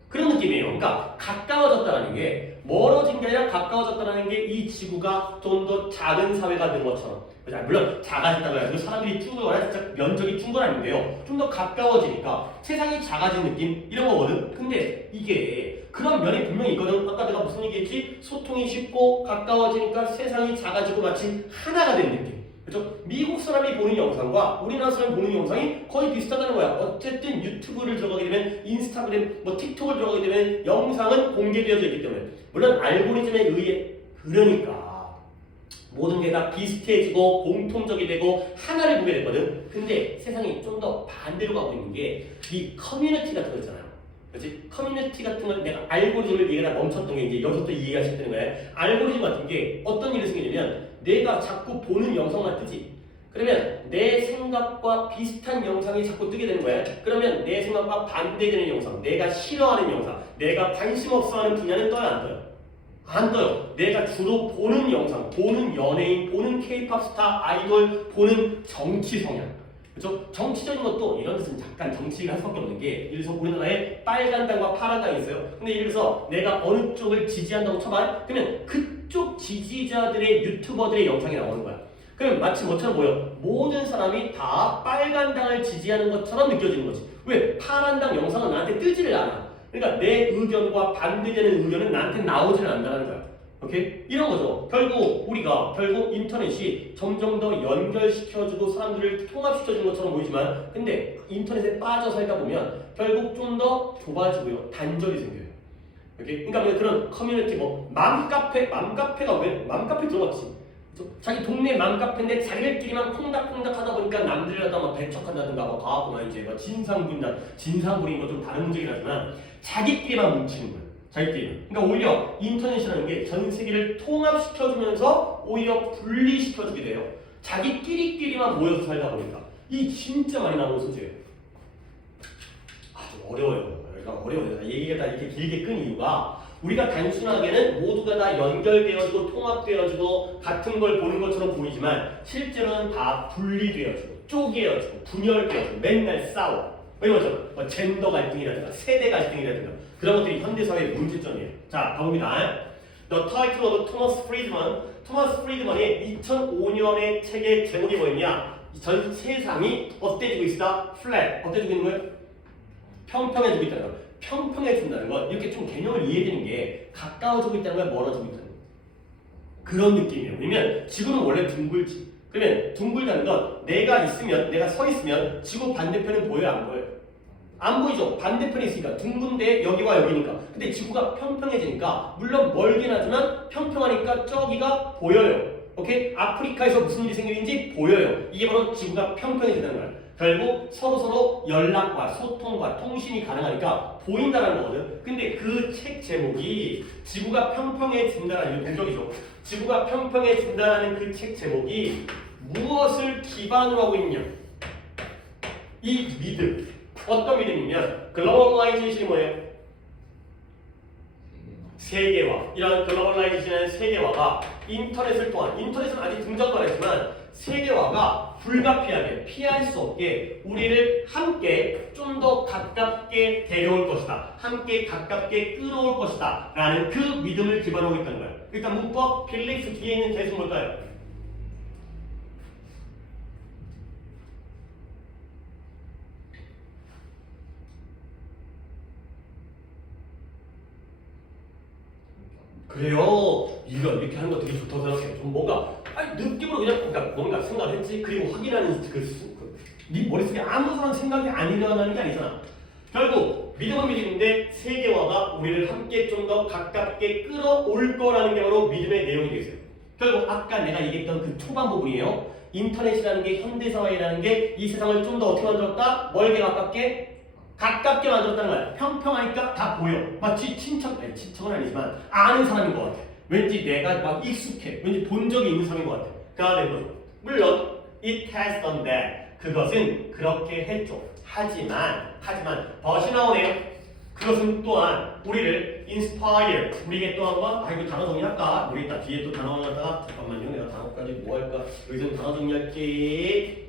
그런 느낌이에요. 그러니까 가까워졌다는 게 멀어진 게 아니라 가까워졌다는 게 이 지구가 좀 더 작은 사회가 된 것처럼. 물론 작아졌다고 해가지고 사람들이 줄거나 진짜 면적이 준 건 아닌데요. 좀 더 가까워지니까 세상이 작아진 느낌 이런 거거든. 근데 이게 그런 면이 분명히 있거든. 아까 내가 무슨 얘기했지? 소통이 쉽고 가까워지니까 세상이 작아지고 마치 하나가 된 느낌. 그렇죠? 미국 사람이 보는 영상과 우리나라 사람이 보는 영상이 거의 비슷하다는 거야. 어쨌든 유튜브를 들어가게 되면 인스타그램, 뭐 틱톡을 들어가게 되면 영상은 공개되어져 있기 때문에 물론 알고리즘에 의해 그러니까 모든 게 다 비슷해지고 공통적이 되고 하나를 보게 됐거든. 근데 세상이 좀 더 반대로 가고 있는 게 이 커뮤니티 같은 거 있잖아요. 그렇지? 커뮤니티 같은 걸 내가 알고리즘을 얘기가 멈췄던 게 이제 여기서 또 이해가 시작되는 거야. 알고리즘 같은 게 어떤 일이 생기냐면 내가 자꾸 보는 영상만 뜨지. 그러면 내 생각과 비슷한 영상이 자꾸 뜨게 되는 거야. 그러면 내 생각과 반대되는 영상, 내가 싫어하는 영상, 내가 관심 없어하는 분야는 떠요, 안 떠요? 안 떠요. 내가 주로 보는 영상, 보는 연예인, 보는 K-pop 스타, 아이돌, 보는 정치 성향. 그렇죠? 정치적인 것도 이런 데서는 잠깐 정치를 할 수밖에 없는 게 예를 들어서 우리나라에 빨간 당과 파란 당이 있어요. 근데 예를 들어서 내가 어느 쪽을 지지한다고 쳐봐. 그러면 그쪽 지지자들의 유튜버들의 영상이 나오는 거야. 그럼 마치 뭐처럼 보여? 모든 사람이 다 빨간 당을 지지하는 것처럼 느껴지는 거지. 왜? 파란 당 영상은 나한테 뜨지를 않아. 그러니까 내 의견과 반대되는 의견은 나한테 나오지는 않는다는 거야. 오케이? 이런 거죠. 결국 인터넷이 점점 더 연결시켜주고 사람들을 통합시켜주는 것처럼 보이지만 근데 인터넷에 빠져 살다 보면 결국 좀 더 좁아지고요. 단절이 생겨요. 오케이? 그러니까 그런 커뮤니티 맘카페가 왜? 맘카페 들어갔지. 자기 동네 맘카페인데 자기들끼리만 콩닥콩닥 하다 보니까 남들 갖다 막 배척한다든가 막 가갖고 이제 막 진상부리인 건 좀 다른 문제긴 하지만 자기끼리만 뭉치는 거예요. 자기끼리. 그러니까 오히려 인터넷이라는 게 전 세계를 통합시켜주면서 오히려 분리시켜주게 돼요. 자기끼리만 모여서 살다 보니까 이 진짜 많이 나오는 소재예요. 좀 어려워요. 어려워요. 얘기가 다 이렇게 길게 끈 이유가 우리가 단순하게는 모두가 다 연결되어지고 통합되어지고 같은 걸 보는 것처럼 보이지만 실제로는 다 분리되어지고 쪼개어지고 분열되어지고 맨날 싸워. 이런 거죠. 뭐 젠더 갈등이라든가 세대 갈등이라든가 그런 것들이 현대사회의 문제점이에요. 자, 가봅니다. The title of Thomas Friedman. 토마스 프리드먼이 2005년의 책의 제목이 뭐였냐? 전 세상이 어때지고 있다? flat. 어때지고 있는 거예요? 평평해지고 있다는 거. 평평해진다는 건 이렇게 좀 개념을 이해되는 게 가까워지고 있다는 거야, 멀어지고 있다는 거. 그런 느낌이에요. 왜냐면 지구는 원래 둥글지. 그러면 둥글다는 건 내가 서 있으면 지구 반대편은 보여요, 안 보여요? 안 보이죠? 반대편에 있으니까 둥근데 여기와 여기니까. 근데 지구가 평평해지니까 물론 멀긴 하지만 평평하니까 저기가 보여요. 오케이? 아프리카에서 무슨 일이 생기는지 보여요. 이게 바로 지구가 평평해진다는 거예요. 결국 서로 연락과 소통과 통신이 가능하니까 보인다는 거거든. 근데 그 책 제목이 지구가 평평해진다는 이게 동적이죠. 지구가 평평해진다는 그 책 제목이 무엇을 기반으로 하고 있냐? 이 믿음. 어떤 믿음이면 글로벌라이제이션이 뭐예요? 세계화. 이런 글로벌라이제이션의 세계화가 인터넷을 통한, 인터넷은 아직 등장도 안 했지만 세계화가 불가피하게 피할 수 없게 우리를 함께 좀 더 가깝게 데려올 것이다. 함께 가깝게 끌어올 것이다. 라는 그 믿음을 기반으로 있다는 거예요. 일단 문법 빌리프 뒤에 있는 대수 뭘까요? 그래요. 이거 이렇게 하는 거 되게 좋다고 생각해요. 좀 뭔가 아니 느낌으로 그냥 뭔가 생각을 했지. 그리고 확인하는 네 머릿속에 아무런 생각이 안 일어나는 게 아니잖아. 결국 믿음은 믿음인데 세계화가 우리를 함께 좀 더 가깝게 끌어올 거라는 게 바로 믿음의 내용이 되겠어요. 결국 아까 내가 얘기했던 그 초반 부분이에요. 인터넷이라는 게 현대사회라는 게 이 세상을 좀 더 어떻게 만들었다? 멀게 가깝게 만들었다는 거야. 평평하니까 다 보여. 마치 친척은 아니지만 아는 사람인 것 같아. 왠지 내가 막 익숙해. 왠지 본 적이 있는 사람인 것 같아. 그가 된 거죠. 물론 it has done that. 그것은 그렇게 했죠. 하지만 벗이 나오네요. 그것은 또한 우리를 inspire. 우리에게 또 한번 이거 단어 정리할까? 우리 딱 뒤에 또 단어 정리하다가 잠깐만요. 내가 단어까지 뭐 할까? 여기서 단어 정리할게.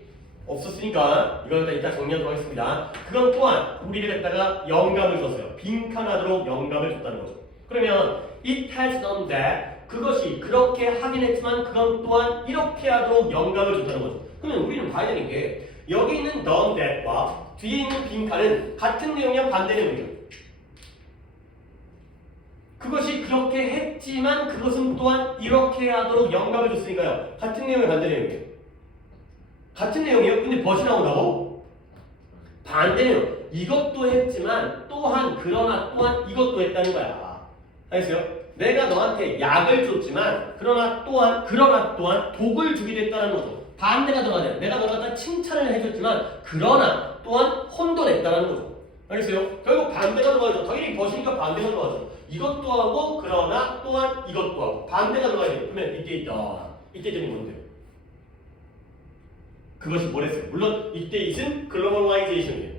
없었으니까 이걸 이따 정리하도록 하겠습니다. 그건 또한 우리를 갖다가 영감을 줬어요. 빈칸하도록 영감을 줬다는 거죠. 그러면 it has done that. 그것이 그렇게 하긴 했지만 그건 또한 이렇게 하도록 영감을 줬다는 거죠. 그러면 우리는 봐야 되는 게 여기 있는 done that과 뒤에 있는 빈칸은 같은 내용이야 반대 내용이에요. 그것이 그렇게 했지만 그것은 또한 이렇게 하도록 영감을 줬으니까요. 같은 내용이 반대 내용이에요. 같은 내용이에요. 근데 벗이 나온다고? 반대 내용. 이것도 했지만 그러나 또한 이것도 했다는 거야. 알겠어요? 내가 너한테 약을 줬지만 그러나 또한 독을 주기도 했다는 거죠. 반대가 들어가야 돼. 내가 너한테 칭찬을 해줬지만 그러나 또한 혼돈했다는 거죠. 알겠어요? 결국 반대가 들어가야죠. 당연히 벗이니까 반대가 들어가죠. 이것도 하고 그러나 또한 이것도 하고 반대가 들어가야 돼요. 그러면 이때 점이 뭔데요? 그것이 뭐랬어요? 물론 이때 이은 글로벌라이제이션이에요.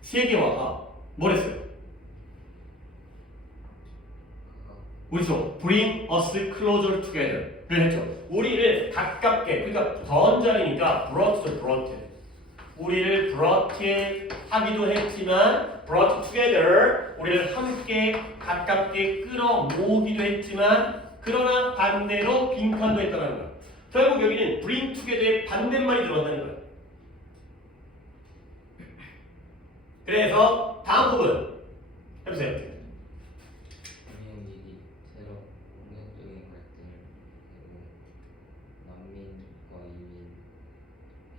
세계화가 뭐랬어요? 우리죠. Bring us closer together를 했죠. 우리를 가깝게, 그러니까 더한자리니까 brought. 우리를 brought 하기도 했지만 brought together, 우리를 함께 가깝게 끌어모으기도 했지만 그러나 반대로 빈칸도 했다는 거야. 결국 여기는 bring together의 반대말이 들어간다는 거예요. 그래서 다음 부분 해보세요. 운영위기, 테러, 공격적인 갈등, 그리고 난민과 이민,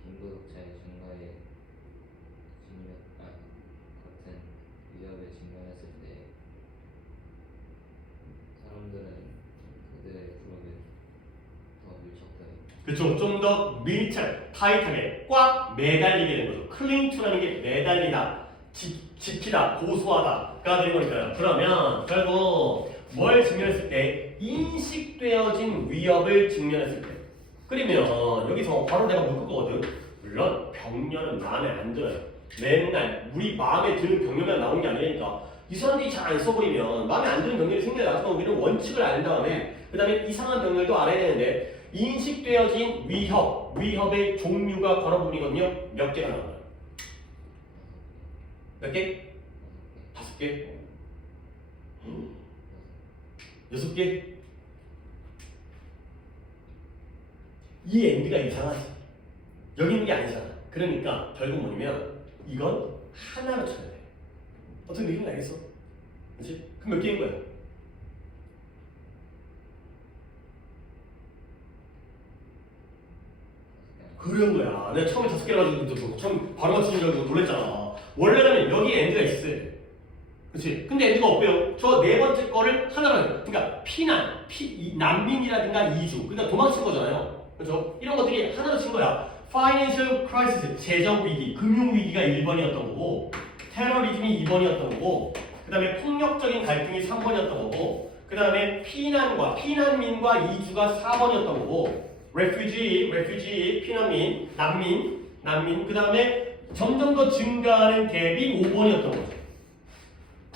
빈부격차의 증가에 같은 위협에 직면했을 때 사람들은 그들의 구름에 더 밀착되어 그렇죠. 좀 더 밀착, 타이트하게 꽉 매달리게 되는 거죠. cling to라는 게 매달리다, 지키다, 고소하다가 되는 거니까요. 그러면 결국 뭘 직면했을 때? 인식되어진 위협을 직면했을 때. 그러면 여기서 바로 내가 묶을 거거든. 물론 병렬은 마음에 안 들어요. 맨날 우리 마음에 드는 병렬만 나오는 게 아니니까 이 사람들이 잘 안 써버리면 마음에 안 드는 병렬이 생겨요. 하지만 우리는 원칙을 알 다음에 그 다음에 이상한 병렬도 알아야 되는데 인식되어진 위협의 종류가 관어 부분이거든요. 몇 개가 나와요? 몇 개? 5개? 6개? 이 엔드가 이상하지. 여기 있는 게 아니잖아. 그러니까 결국 뭐냐면 이건 하나로 쳐야 돼. 어떻게 느낌인지 알겠어? 그렇지? 그럼 몇 개인 거야? 그런 거야. 내가 처음에 5개를 가지고 처음 바로 맞추는 줄 알고 놀랬잖아. 원래라면 여기에 엔드가 있어야 돼. 그렇지? 근데 엔드가 없고요. 저 네 번째 거를 하나로 해요. 그러니까 난민이라든가 이주, 그러니까 도망친 거잖아요. 그렇죠? 이런 것들이 하나로 친 거야. Financial crisis, 재정 위기, 금융 위기가 1번이었던 거고, 테러리즘이 2번이었던 거고, 그 다음에 폭력적인 갈등이 3번이었던 거고, 그 다음에 피난민과 이주가 4번이었던 거고, refugee, 피난민, 난민, 그 다음에 점점 더 증가하는 갭이 5번이었던 거죠.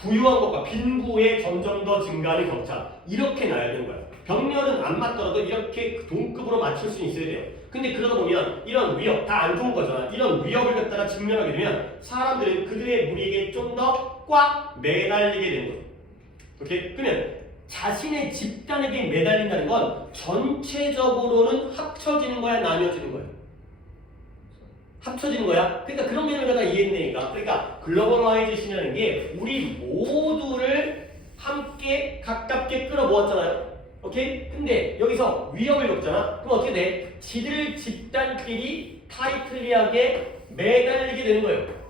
부유한 것과 빈부의 점점 더 증가하는 격차 이렇게 나야 되는 거야. 병렬은 안 맞더라도 이렇게 동급으로 맞출 수 있어야 돼요. 근데 그러다 보면 이런 위협 다 안 좋은 거잖아. 이런 위협을 갖다가 직면하게 되면 사람들은 그들의 무리에게 좀 더 꽉 매달리게 되는 거죠. 오케이? 그러면 자신의 집단에게 매달린다는 건 전체적으로는 합쳐지는 거야, 나뉘어지는 거야? 합쳐지는 거야. 그러니까 그런 개념을 갖다 이해했으니까. 그러니까 글로벌라이제이션이라는 게 우리 모두를 함께 가깝게 끌어모았잖아요. 오케이? 근데 여기서 위협을 겪잖아. 그럼 어떻게 돼? 지들 집단끼리 타이틀리하게 매달리게 되는 거예요.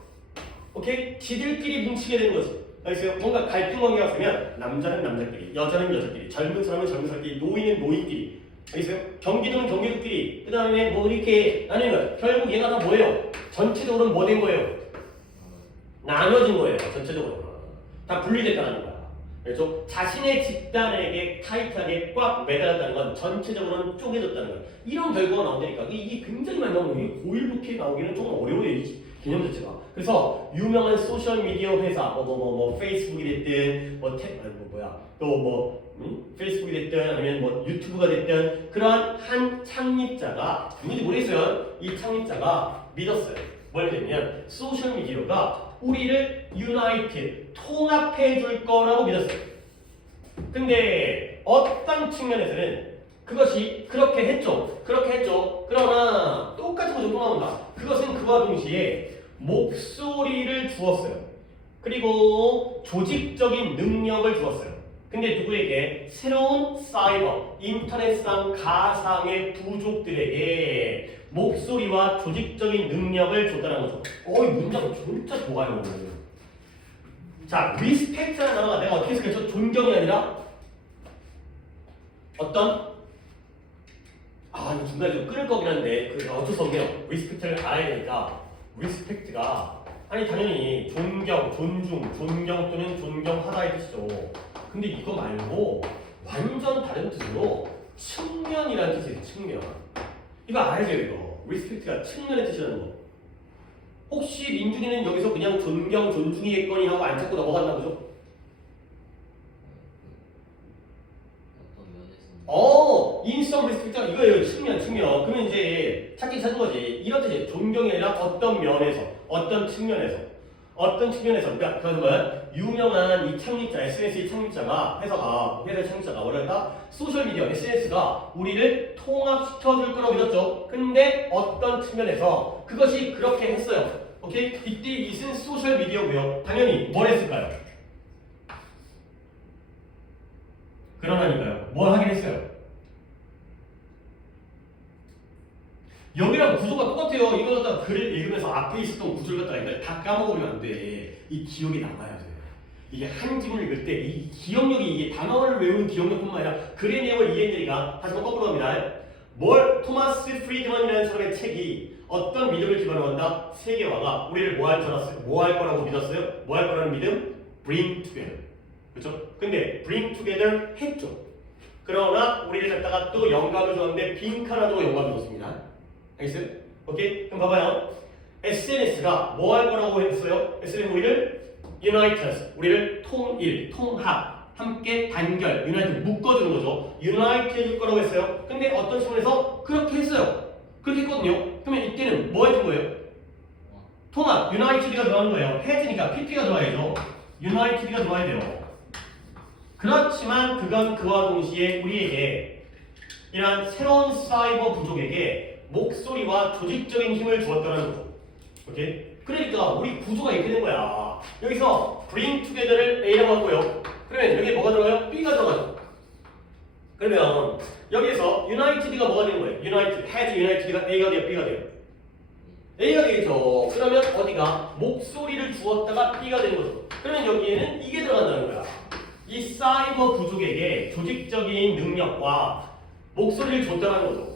오케이? 지들끼리 뭉치게 되는 거지. 알겠어요? 뭔가 갈등 관계가 있으면 남자는 남자끼리, 여자는 여자끼리, 젊은 사람은 젊은 사람끼리, 노인은 노인끼리. 알겠어요? 경기도는 경기도끼리. 그 다음에 뭐 이렇게 나뉘면 결국 얘가 다 뭐예요? 전체적으로는 뭐 된 거예요? 나눠진 거예요. 전체적으로 다 분리됐다는 거야. 그렇죠? 자신의 집단에게 타이트하게 꽉 매달렸다는 건 전체적으로는 쪼개졌다는 거예요. 이런 결과가 나오니까 이게 굉장히 많이 나오는 거예요. 고1부터 나오기는 조금 어려워요. 이 개념 자체가. 그래서 유명한 소셜 미디어 회사 페이스북이 됐든 페이스북이 됐든 아니면 뭐 유튜브가 됐든 그러한 한 창립자가 누군지 모르겠어요. 이 창립자가 믿었어요. 뭘 믿었냐면 소셜 미디어가 우리를 유나이티드 통합해 줄 거라고 믿었어요. 근데 어떤 측면에서는 그것이 그렇게 했죠. 그러나 똑같은 거좀 또 나온다. 그것은 그와 동시에 목소리를 주었어요. 그리고 조직적인 능력을 주었어요. 근데 누구에게? 새로운 사이버, 인터넷상 가상의 부족들에게 목소리와 조직적인 능력을 줬다는 거죠. 이 문장 진짜 좋아요. 자, 리스펙트라는 단어가 내가 어떻게 해석했죠? 존경이 아니라 어떤 이거 중간에 좀 끊을 거긴 한데 어쩔 수 없네요. 리스펙트를 알아야 되니까 리스펙트가 당연히 존경, 존경 또는 존경하다의 뜻이죠. 근데 이거 말고 완전 다른 뜻으로 측면이라는 뜻이에요. 측면. 이거 알아야 돼요. 이거 리스펙트가 측면의 뜻이라는 거. 혹시 민준이는 여기서 그냥 존경, 존중이겠거니 하고 안 찾고 넘어갔나 보죠? 인썸 리스펙트가 이거예요. 측면. 그러면 이제 찾은 거지. 이런 뜻이에요. 존경이 아니라 어떤 면에서, 어떤 측면에서. 그러니까 그건 유명한 이 창립자, SNS의 창립자가 회사 창립자가 뭐랄까 소셜미디어, SNS가 우리를 통합시켜줄 거라고 믿었죠. 근데 어떤 측면에서 그것이 그렇게 했어요. 오케이? 이때 이것은 소셜미디어고요. 당연히 뭘 했을까요? 그러나니까요. 뭘 하긴 했어요? 여기랑 구조가 똑같아요. 이거 갖다가 글을 읽으면서 앞에 있었던 구조를 갖다가 다 까먹으면 안 돼. 이 기억이 남아야 돼. 이게 한 지문을 읽을 때 이 기억력이 이게 단어를 외우는 기억력뿐만 아니라 글의 내용을 이해되니까 다시 한번 거꾸로 합니다. 토마스 프리드먼이라는 사람의 책이 어떤 믿음을 기반으로 한다? 세계화가 우리를 뭐 할 거라고 믿었어요? 뭐 할 거라는 믿음? Bring together. 그렇죠? 근데 Bring together 했죠. 그러나 우리를 갖다가 또 영감을 줬는데 빈칸하도 영감을 줬습니다. 알겠어요? 오케이? 그럼 봐봐요. SNS가 뭐 할 거라고 했어요? SNS는 우리를 unite, 우리를 통합, 함께 단결, unite, 묶어주는 거죠. unite 해줄 거라고 했어요. 근데 어떤 측면에서 그렇게 했어요. 그렇게 했거든요. 그러면 이때는 뭐 해준 거예요? 통합, united가 들어가는 거예요. 해지니까 pp가 들어와야죠. united가 들어와야 돼요. 그렇지만 그건 그와 동시에 우리에게 이러한 새로운 사이버 부족에게 목소리와 조직적인 힘을 주었다는 거죠. 오케이? 그러니까 우리 구조가 이렇게 된 거야. 여기서 bring together를 A라고 하고요. 그러면 여기에 뭐가 들어가요? B가 들어가죠. 그러면 여기에서 united가 뭐가 되는 거예요? united가 A가 돼요? B가 돼요? A가 되겠죠. 그러면 어디가? 목소리를 주었다가 B가 되는 거죠. 그러면 여기에는 이게 들어간다는 거야. 이 사이버 부족에게 조직적인 능력과 목소리를 줬다는 거죠.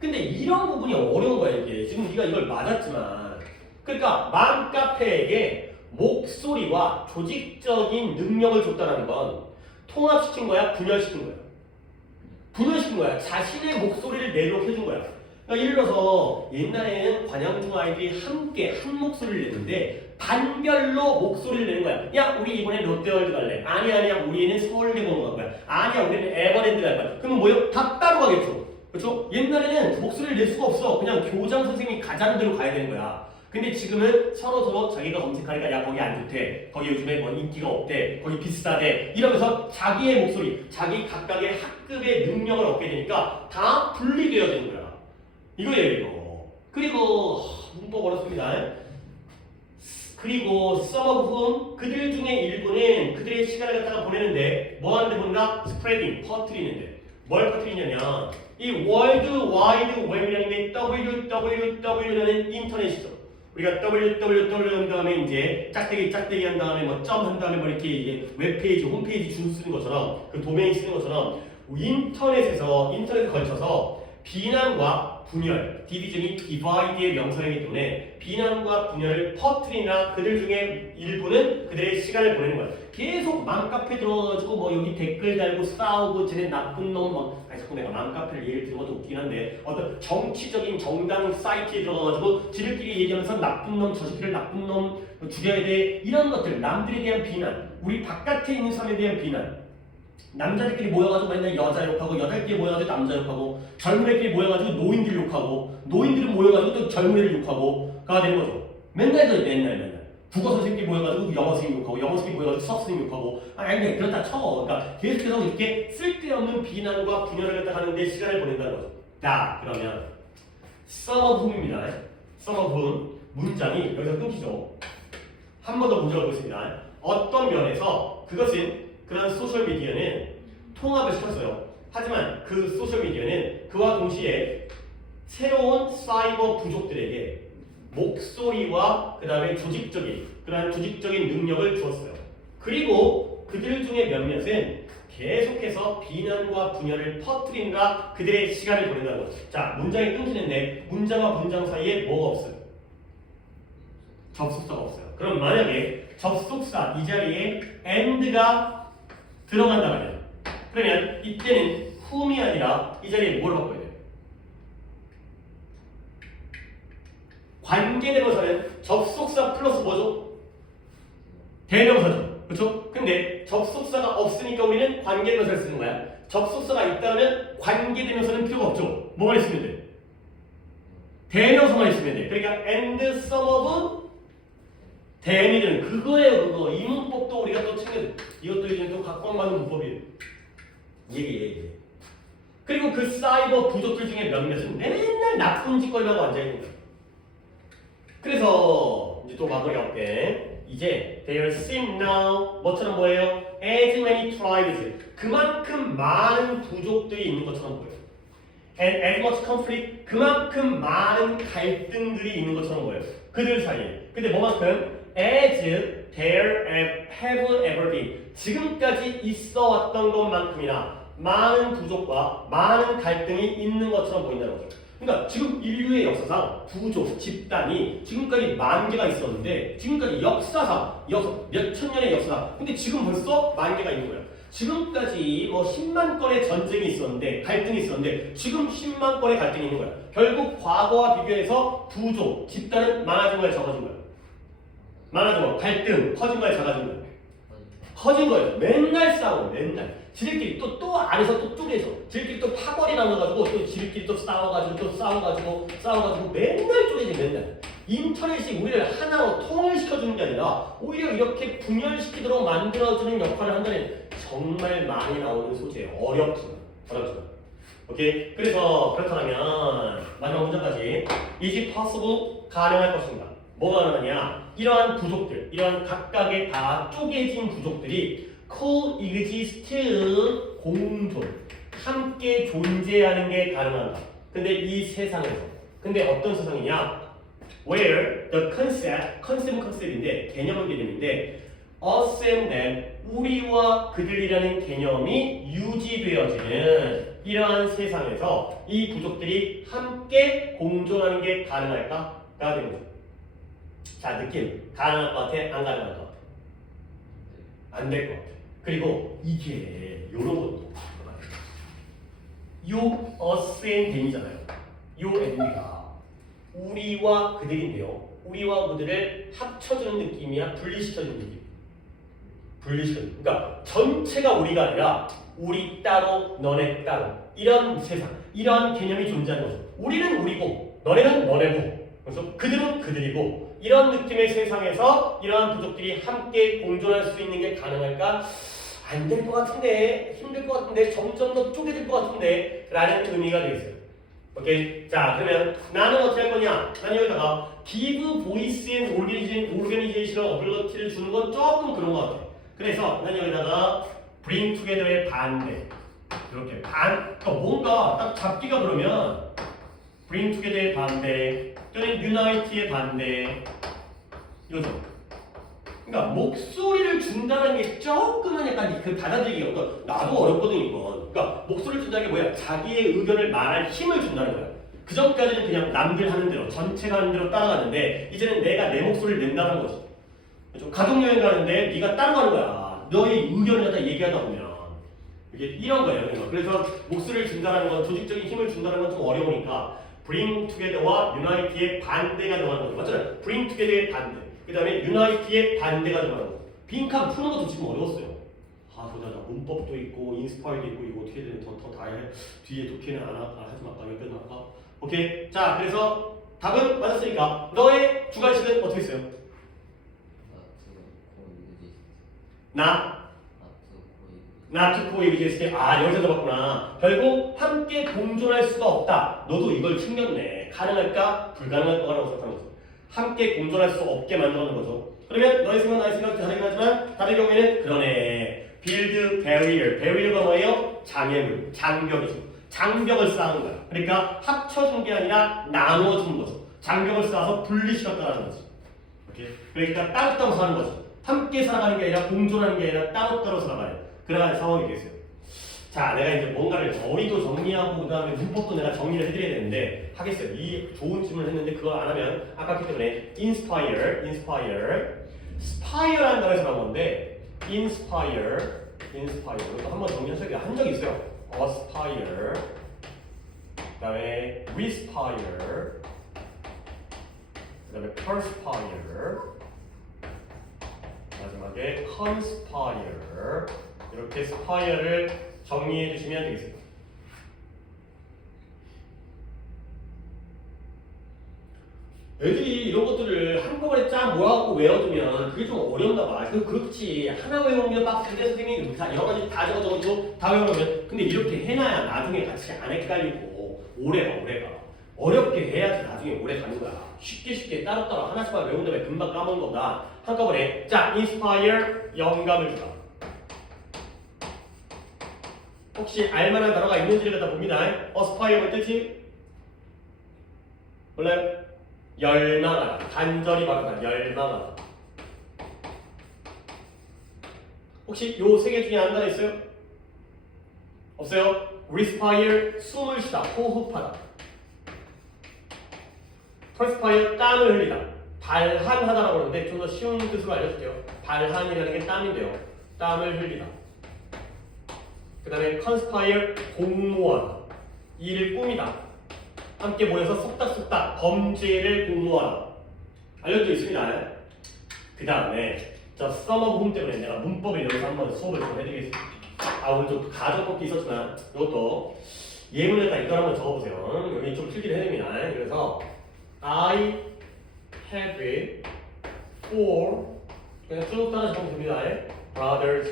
근데 이런 부분이 어려운 거야. 이게 지금 네가 이걸 맞았지만 그러니까 맘카페에게 목소리와 조직적인 능력을 줬다는 건 통합시킨 거야? 분열시킨 거야? 분열시킨 거야. 자신의 목소리를 내도록 해준 거야. 그러니까 예를 들어서 옛날에는 관양중 아이들이 함께 한 목소리를 냈는데 반별로 목소리를 내는 거야. 야, 우리 이번에 롯데월드 갈래. 아니야, 우리는 서울대공원 갈 거야. 아니야, 우리는 에버랜드 갈 거야. 그러면 뭐예요? 다 따로 가겠죠. 그렇죠? 옛날에는 목소리를 낼 수가 없어. 그냥 교장 선생님이 가자는 대로 가야 되는 거야. 근데 지금은 서로 자기가 검색하니까 야, 거기 안 좋대. 거기 요즘에 뭐 인기가 없대. 거기 비싸대. 이러면서 자기의 목소리, 자기 각각의 학급의 능력을 얻게 되니까 다 분리되어야 되는 거야. 이거예요, 이거. 그리고 문법 어렵습니다. 그리고 some of whom 그들 중에 일부는 그들의 시간을 갖다가 보내는데 뭐 하는데 보는가? spreading, 퍼뜨리는데 뭘 퍼뜨리냐면 이 월드 와이드 웹이라는 게 www라는 인터넷이죠. 우리가 www 한 다음에 이제 짝대기 한 다음에 뭐 점 한 다음에 뭐 이렇게 이제 웹페이지, 홈페이지 줄 쓰는 것처럼 그 도메인 쓰는 것처럼 인터넷에 걸쳐서 비난과 분열, 디비전이 디바이드의 명사이기 때문에 비난과 분열을 퍼뜨리나 그들 중에 일부는 그들의 시간을 보내는 거야. 계속 맘카페 들어가지고 뭐 여기 댓글 달고 싸우고 쟤네 나쁜 놈 막. 아니 자꾸 내가 맘카페를 예를 들어도 웃긴 한데 어떤 정치적인 정당 사이트에 들어가가지고 지들끼리 얘기하면서 나쁜 놈, 저 새끼를 나쁜 놈 죽여야 돼 이런 것들, 남들에 대한 비난, 우리 바깥에 있는 사람에 대한 비난. 남자들끼리 모여가지고 맨날 여자 욕하고 여자들끼리 모여가지고 남자 욕하고 젊은 애끼리 모여가지고 노인들 욕하고 노인들은 모여가지고 또 젊은 애들 욕하고가 되는 거죠. 맨날 국어 선생님끼리 모여가지고 영어 선생님 욕하고 영어 선생님 모여가지고 수학 선생님 욕하고 아니 그렇다 쳐. 그러니까 계속해서 이렇게 쓸데없는 비난과 분열을 갖다 하는데 시간을 보낸다는 거죠. 자, 그러면 some of whom입니다. some of whom 문장이 여기서 끊기죠. 한 번 더 문제를 보겠습니다. 어떤 면에서 그런 소셜미디어는 통합을 시켰어요. 하지만 그 소셜미디어는 그와 동시에 새로운 사이버 부족들에게 목소리와 그 다음에 그러한 조직적인 능력을 주었어요. 그리고 그들 중에 몇몇은 계속해서 비난과 분열을 퍼뜨린다 그들의 시간을 보낸다는 거죠. 자, 문장이 끊기는데 문장과 문장 사이에 뭐가 없어요? 접속사가 없어요. 그럼 만약에 접속사 이 자리에 and가 들어간다면 그러면 이때는 whom이 아니라 이 자리에 뭘 바꿔야 돼요? 관계대명사는 접속사 플러스 뭐죠? 대명사죠. 그렇죠? 근데 접속사가 없으니까 우리는 관계대명사를 쓰는 거야. 접속사가 있다면 관계대명사는 필요가 없죠. 뭐만 있으면 돼? 대명사만 있으면 돼. 그러니까 and some of 대미는 그거예요. 그거 이 문법도 우리가 또 챙겨. 이것도 이제 또 각광받는 문법이에요. 얘기. 그리고 그 사이버 부족들 중에 몇몇은 맨날 나쁜 짓거리를 하고 앉아있는 거예요. 그래서 이제 또 마무리가 올게. 이제 they seem now 뭐처럼 보여요? as many tribes 그만큼 많은 부족들이 있는 것처럼 보여요. and as much conflict 그만큼 많은 갈등들이 있는 것처럼 보여요. 그들 사이에. 근데 뭐만큼? as there have ever been 지금까지 있어 왔던 것만큼이나 많은 부족과 많은 갈등이 있는 것처럼 보인다는 거죠. 그러니까 지금 인류의 역사상 부족, 집단이 지금까지 만 개가 있었는데 지금까지 역사상 몇천 년의 역사상 근데 지금 벌써 만 개가 있는 거예요. 지금까지 뭐 10만 건의 전쟁이 있었는데 갈등이 있었는데 지금 10만 건의 갈등이 있는 거예요. 결국 과거와 비교해서 부족, 집단은 많아진 거예요, 적어진 거예요. 많아진 거, 갈등, 커진 거예요, 작아진 거예요. 커진 거예요. 맨날 싸우고 맨날. 지들끼리 또 안에서 또 쪼개져. 지들끼리 또 파벌이 나눠가지고 또 지들끼리 또 싸워가지고 맨날 쪼개져 맨날. 인터넷이 우리를 하나로 통일시켜주는 게 아니라 오히려 이렇게 분열시키도록 만들어주는 역할을 한다는 정말 많이 나오는 소재예요. 어렵지만. 오케이? 그래서 그렇다면 마지막 문장까지 Is it possible? 가능할 것인가? 뭐가 가능하냐? 이러한 부족들, 이러한 각각의 다 쪼개진 부족들이 coexist 공존, 함께 존재하는 게 가능한가? 근데 이 세상에서, 근데 어떤 세상이냐? Where the 컨셉인데 개념은 개념인데 us and them, 우리와 그들이라는 개념이 유지되어지는 이러한 세상에서 이 부족들이 함께 공존하는 게 가능할까? 가 되는 거죠. 자, 느낌 가능할 것 같아? 안 가능할 것 같아? 안 될 것 같아. 그리고 이게 요런 것도 요 us and them이잖아요. 요 애들이가 우리와 그들인데요. 우리와 그들을 합쳐주는 느낌이야, 분리시켜주는 느낌. 분리시켜주는. 그러니까 전체가 우리가 아니라 우리 따로, 너네 따로. 이런 세상, 이런 개념이 존재하는 거죠. 우리는 우리고, 너네는 너네고, 그래서 그들은 그들이고, 이런 느낌의 세상에서 이러한 부족들이 함께 공존할 수 있는 게 가능할까? 안 될 것 같은데, 힘들 것 같은데, 점점 더 쪼개질 것 같은데 라는 의미가 되겠어요. 오케이? 자, 그러면 나는 어떻게 할 거냐? 나는 여기다가 give voice and organizational ability를 주는 건 조금 그런 것 같아. 그래서 나는 여기다가 bring together의 반대. 이렇게 그러니까 뭔가 딱 잡기가 그러면 bring together의 반대 또는 unite의 반대 이거죠. 그러니까 목소리를 준다는 게 조금은 약간 그 받아들이기가 그러니까 나도 어렵거든 이건. 그러니까 목소리를 준다는 게 뭐야? 자기의 의견을 말할 힘을 준다는 거야. 그 전까지는 그냥 남들 하는 대로 전체가 하는 대로 따라가는데 이제는 내가 내 목소리를 낸다는 거지. 그렇죠? 가족여행 가는데 네가 따라가는 거야. 너의 의견을 갖다 얘기하다 보면 이게 이런 거예요. 그러니까. 그래서 목소리를 준다는 건 조직적인 힘을 준다는 건 좀 어려우니까 bring together와 unite의 반대가 들어가는 거죠. 맞잖아요. bring together의 반대. 그 다음에 unite의 반대가 들어가는 거죠. 빈칸 푸는 것도 지금 어려웠어요. 아, 보자. 문법도 있고 인스파이어도 있고 이거 어떻게 되는 더다 해. 뒤에 도키는 안 하지 말까? 여기까지 할까? 오케이. 자, 그래서 답은 맞았으니까 너의 주관식은 어떻게 했어요? not coexist. 아, 여기서 들어봤구나. 결국 함께 공존할 수가 없다. 너도 이걸 챙겼네. 가능할까? 불가능할 거라고 생각하는 거죠. 함께 공존할 수 없게 만들어놓은 거죠. 그러면 너의 생각, 나의 생각도 다르긴 하지만 다른 경우에는 그러네. build barrier. barrier가 뭐예요? 장애물, 장벽이죠. 장벽을 쌓은 거야. 그러니까 합쳐준 게 아니라 나눠준 거죠. 장벽을 쌓아서 분리시켰다는 거죠. 오케이? 그러니까 따로따로 사는 거죠. 함께 살아가는 게 아니라 공존하는 게 아니라 따로따로 살아가요. 그러한 상황이 되겠어요. 자, 내가 이제 뭔가를 머리도 정리하고 그 다음에 문법도 내가 정리를 해드려야 되는데 하겠어요. 이 좋은 질문을 했는데 그걸 안 하면 아까 했기 때문에 inspire라는 단어에서 나온 건데 inspire 이것도 한번 정리하셔야 한 적이 있어요. aspire 그 다음에 respire 그 다음에 perspire 마지막에 conspire 이렇게 spire를 정리해 주시면 되겠습니다. 애들이 이런 것들을 한꺼번에 쫙 모아갖고 외워두면 그게 좀 어렵나 봐. 그렇지. 하나 외우면 빡센데 선생님이 여러 가지 다 적어주고 다 외우면 근데 이렇게 해놔야 나중에 같이 안 헷갈리고 오래가. 어렵게 해야지 나중에 오래 가는 거야. 쉽게 따로따로 하나씩만 외운 다음에 금방 까먹는 거다. 한꺼번에 자, inspire 영감을 주다. 혹시 알만한 단어가 있는지를 갖다 봅니다. aspire 뭐 뜻이? 몰라요? 열망하다. 간절히 바라다. 열망하다. 혹시 요 세 개 중에 아는 단어 있어요? 없어요? respire 숨을 쉬다. 호흡하다. perspire 땀을 흘리다. 발한하다라고 그러는데 좀 더 쉬운 뜻으로 알려줄게요. 발한이라는 게 땀인데요. 땀을 흘리다. 그 다음에 conspire 공모하다. 일을 꾸미다. 함께 모여서 속닥속닥 범죄를 공모하다. 알려져 있습니다. 그 다음에 저 sum of whom 때문에 내가 문법을 여기서 한번 수업을 좀 해드리겠습니다. 아, 오늘 좀 가정 뽑기 있었지만 이것도 예문에다 이걸 한번 적어보세요. 여기 좀 필기를 해야 됩니다. 그래서 I have four 그냥 쭉 따라 적으면 됩니다. brothers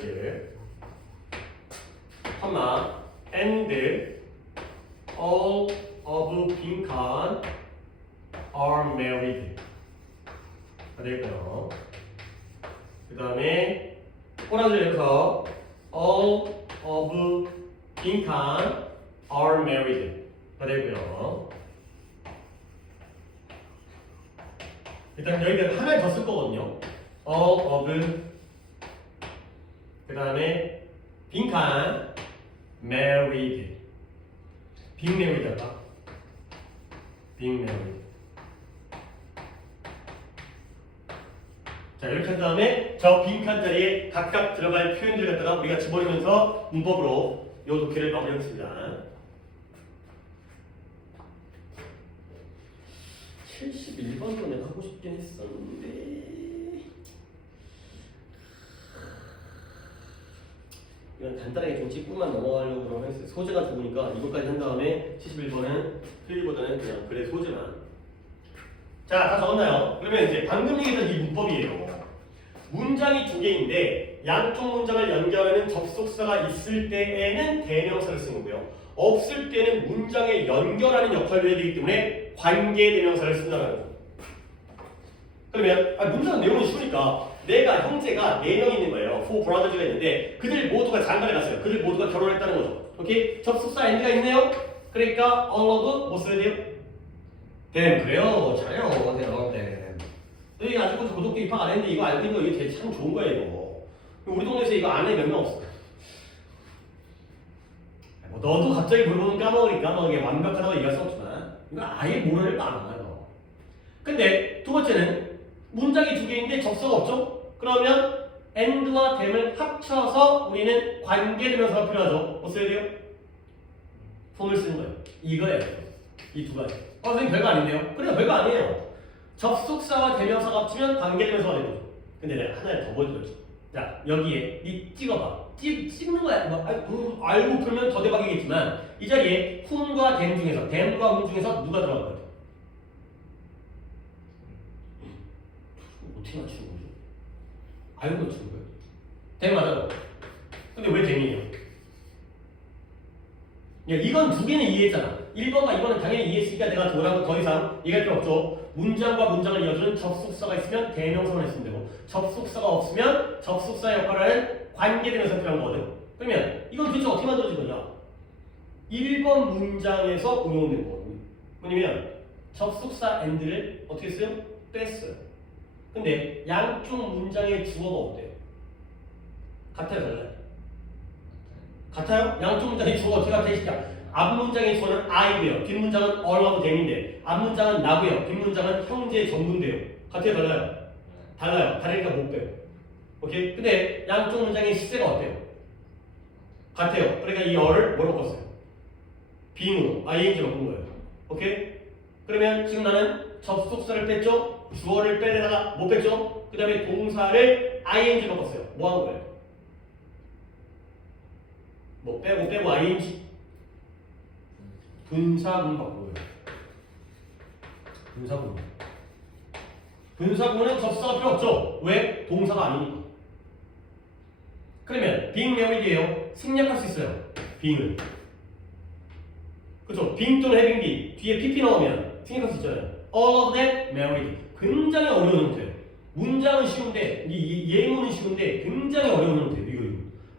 and all of 빈칸 are married 되겠고요. 그 다음에 꼬라지를 해서 all of 빈칸 are married 되고요. 일단 여기다 하나를 더 쓸 거거든요. all of 그 다음에 빈칸 married being married 할까? being married 자, 이렇게 한 다음에 저 빈칸 자리에 각각 들어갈 표현들 갖다가 우리가 집어넣으면서 문법으로 요 독해를 마무리하겠습니다. 71번도 내가 하고 싶긴 했었는데 이건 간단하게 좀 짚고만 넘어가려고 그러면 했어요. 소재가 좋으니까 이것까지 한 다음에 71번은 필기보다는 그냥 글의 소재만. 자, 다 적었나요? 그러면 이제 방금 얘기했던 이 문법이에요. 문장이 두 개인데 양쪽 문장을 연결하는 접속사가 있을 때에는 대명사를 쓰는 거고요. 없을 때는 문장에 연결하는 역할을 해야 되기 때문에 관계대명사를 쓴다는 거죠. 그러면 문장 내용은 쉬우니까 내가 형제가 4명 있는 거예요. 4 brothers가 있는데 그들 모두가 장가를 갔어요. 그들 모두가 결혼했다는 거죠. 오케이? 접속사 and가 있네요. 그러니까 all of 뭐 써야 돼요? them. 그래요. 잘해요. them. 여기 아직 고등학교 입학 안 했는데 이거 알고 있는 거 이게 되게 참 좋은 거예요. 이거. 우리 동네에서 이거 안 해 몇 명 없어. 뭐 너도 갑자기 물어보면 까먹으니까 완벽하다고 얘기할 수 없지만 이거 아예 모르는 일 많아요. 근데 두 번째는 문장이 두 개인데 접속가 없죠? 그러면 and와 them을 합쳐서 우리는 관계대명사가 필요하죠. 뭐 써야 돼요? form을 쓰는 거예요. 이거예요. 이 두 가지. 선생님 별거 아닌데요? 그래요, 별거 아니에요. 접속사와 대명사가 합치면 관계대명사가 되는 거죠. 근데 내가 하나를 더 보여드렸죠. 자, 여기에 이 찍어봐. 찍는 거야. 뭐, 알고 풀면 더 대박이겠지만 이 자리에 whom과 them 중에서 them과 whom 중에서 누가 들어갈 거예요? 어떻게 맞추는 거죠? 알고 맞추는 거예요? them 맞아요. 근데 왜 them이에요? 야, 이건 두 개는 이해했잖아. 1번과 2번은 당연히 이해했으니까 내가 더 이상 얘기할 필요 없죠. 문장과 문장을 이어주는 접속사가 있으면 대명사만 했으면 되고 접속사가 없으면 접속사 역할을 하는 관계대명사 필요한 거거든. 그러면 이건 도대체 어떻게 만들어진 거냐? 1번 문장에서 응용된 거거든요. 뭐냐면 접속사 and를 어떻게 써요? 뺐어요. 근데 양쪽 문장의 주어가 어때요? 같아요, 달라요? 같아요? 양쪽 문장의 주어가 어떻게 같아요? 시켜. 앞 문장의 주어는 I고요. 뒷 문장은 all하고 them인데 앞 문장은 나고요. 뒷 문장은 형제 전문대요. 같아요, 달라요? 달라요. 다르니까 못 빼요. 오케이? 근데 양쪽 문장의 시제가 어때요? 같아요. 그러니까 이 어를 뭐로 바꿨어요? being으로 ing로 바꾼 거예요. 오케이? 그러면 지금 나는 접속사를 뺐죠? 주어를 빼려다가 못 뺐죠? 그 다음에 동사를 ing로 바꿨어요. 뭐 한 거예요? 뭐 빼고 ing 분사구문 바꾼 거예요. 분사구문. 분사구문은 접속사가 필요 없죠? 왜? 동사가 아니니까. 그러면 being married예요. 생략할 수 있어요. being을. 그렇죠? being 또는 having been 뒤에 pp 넣으면 생략할 수 있잖아요. all of them married. 굉장히 어려운 형태예요. 문장은 쉬운데 예문은 쉬운데 굉장히 어려운 형태예요. 이거.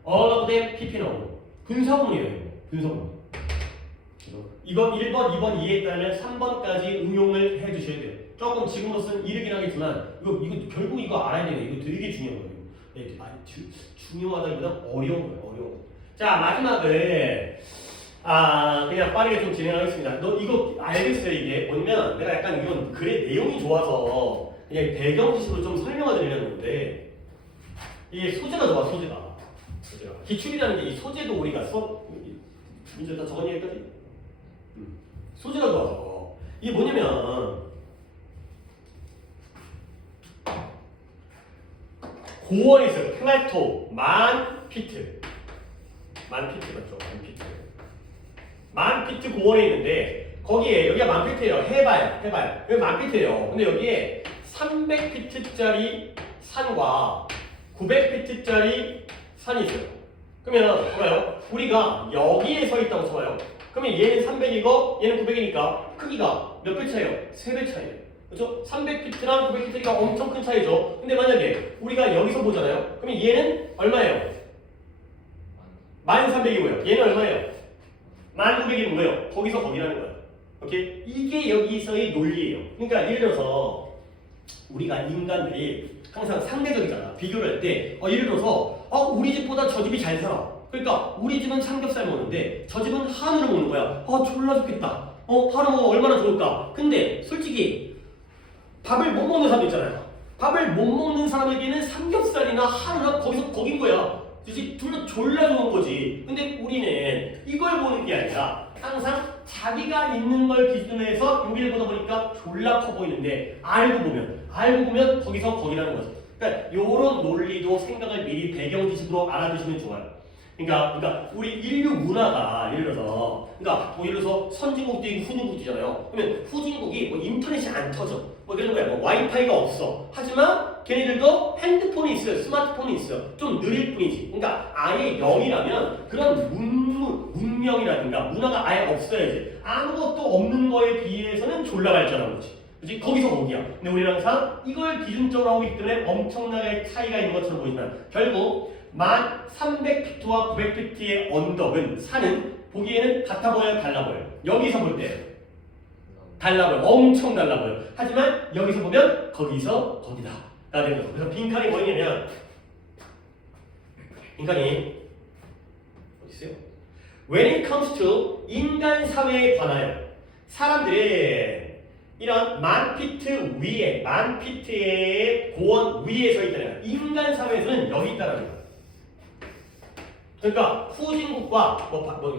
all of them pp 넣으면 분사구문이에요. 이거. 분사구문. 이건 1번, 2번 이해했다면 3번까지 응용을 해주셔야 돼요. 조금 지금으로서는 이르긴 하겠지만 이거 결국 이거 알아야 돼요. 이거 되게 중요한 거예요. 중요하다기보다 어려운 거예요. 어려운 거. 자, 마지막을 그냥 빠르게 좀 진행하겠습니다. 너 이거 알겠어요? 이게 뭐냐면 내가 약간 이건 글의 내용이 좋아서 그냥 배경 지식으로 좀 설명을 드리려는 건데 이게 소재가 좋아. 소재가. 기출이라는 게 이 소재도 우리가 민주 다 적었니 여기까지? 소재가 좋아서 이게 뭐냐면 고원이 있어요. 플래토, 만피트 맞죠? 만피트 고원에 있는데 거기에 여기가 만피트예요. 해발 여기 만피트예요. 근데 여기에 300피트짜리 산과 900피트짜리 산이 있어요. 그러면 봐요. 우리가 여기에 서 있다고 쳐봐요. 그러면 얘는 300이고 얘는 900이니까 크기가 몇 배 차이예요? 3배 차이예요. 그렇죠? 300피트랑 900피트가 엄청 큰 차이죠. 근데 만약에 우리가 여기서 보잖아요. 그러면 얘는 얼마예요? 1300이고요. 얘는 얼마예요? 1900이 뭐예요? 거기서 거기라는 거예요. 오케이? 이게 여기서의 논리예요. 그러니까 예를 들어서 우리가 인간들이 항상 상대적이잖아. 비교를 할 때 예를 들어서 우리 집보다 저 집이 잘 살아. 그러니까 우리 집은 삼겹살 먹는데 저 집은 한우를 먹는 거야. 졸라 좋겠다. 한우 먹으면 얼마나 좋을까. 근데 솔직히 밥을 못 먹는 사람도 있잖아요. 밥을 못 먹는 사람에게는 삼겹살이나 한우나 거기서 거긴 거야. 둘 다 졸라 좋은 거지. 근데 우리는 이걸 보는 게 아니라 항상 자기가 있는 걸 기준으로 해서 여기를 보다 보니까 졸라 커 보이는데 알고 보면 거기서 거기라는 거죠. 그러니까 요런 논리도 생각을 미리 배경 지식으로 알아두시면 좋아요. 그러니까 우리 인류 문화가 예를 들어서 뭐 예를 들어서 선진국도 있고 후진국도 있잖아요. 그러면 후진국이 뭐 인터넷이 안 터져. 뭐 이런 거야. 뭐 와이파이가 없어. 하지만 걔네들도 핸드폰이 있어요. 스마트폰이 있어요. 좀 느릴 뿐이지. 그러니까 아예 0이라면 그런 문명이라든가 문화가 아예 없어야지. 아무것도 없는 거에 비해서는 졸라 발전한 거지. 그치? 거기서 거기야. 근데 우리는 항상 이걸 기준점으로 하고 있기 때문에 엄청나게 차이가 있는 것처럼 보이지만 결국 1300피트와 900피트의 언덕은 산은 보기에는 같아 보여요, 달라 보여요. 여기서 볼 때 달라 보여, 엄청 달라 보여. 하지만 여기서 보면 거기서 거기다. 가 되는 거죠. 그래서 빈칸이 뭐냐면 빈칸이 어디 있어요? When it comes to 인간 사회에 관하여 사람들이 이런 10,000피트 위에, 10,000피트의 고원 위에 서 있다는 인간 사회에서는 여기 있다는 거예요. 그러니까 후진국과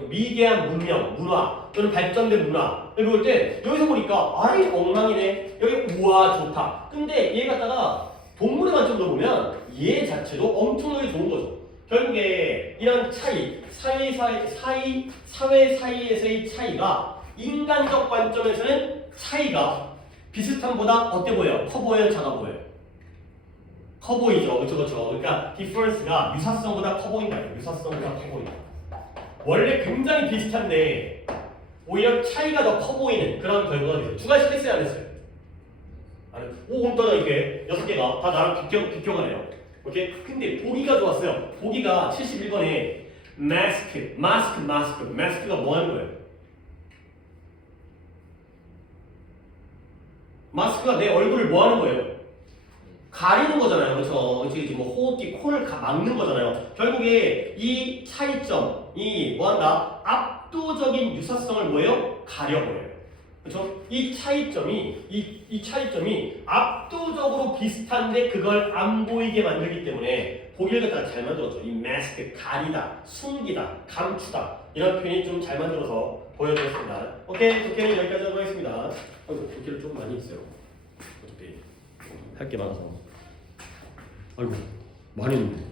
미개한 문명, 문화 또는 발전된 문화 여기 볼 때 여기서 보니까 아이 엉망이네. 여기 우와 좋다. 근데 얘 갖다가 동물의 관점으로 보면 얘 자체도 엄청나게 좋은 거죠. 결국에 이런 차이, 사회 사이에서의 차이가 인간적 관점에서는 차이가 비슷함보다 어때 보여요? 커 보여요? 작아 보여요? 커 보이죠. 그렇죠. 그러니까 difference가 유사성보다 커 보인다. 유사성보다 커 보인다. 원래 굉장히 비슷한데 오히려 차이가 더 커 보이는 그런 결과가 되죠. 두 가지 했어요, 안 했어요? 안 했어요. 오, 오늘따라 이렇게 6개가 다 나랑 비껴가네요. 오케이? 근데 보기가 좋았어요. 보기가 71번에 마스크가 뭐 하는 거예요? 마스크가 내 얼굴을 뭐 하는 거예요? 가리는 거잖아요. 그렇죠? 그치? 뭐 호흡기, 코를 막는 거잖아요. 결국에 이 차이점이 뭐한다? 압도적인 유사성을 뭐예요? 가려버려요. 그렇죠? 이 차이점이 압도적으로 비슷한데 그걸 안 보이게 만들기 때문에 보기를 갖다가 잘 만들었죠. 이 마스크, 가리다, 숨기다, 감추다 이런 표현이 좀 잘 만들어서 보여드렸습니다. 오케이, 도케는 여기까지 하도록 하겠습니다. 도케를 좀 많이 했어요. 어차피 할 게 많아서. 아이고, 많이 했는데.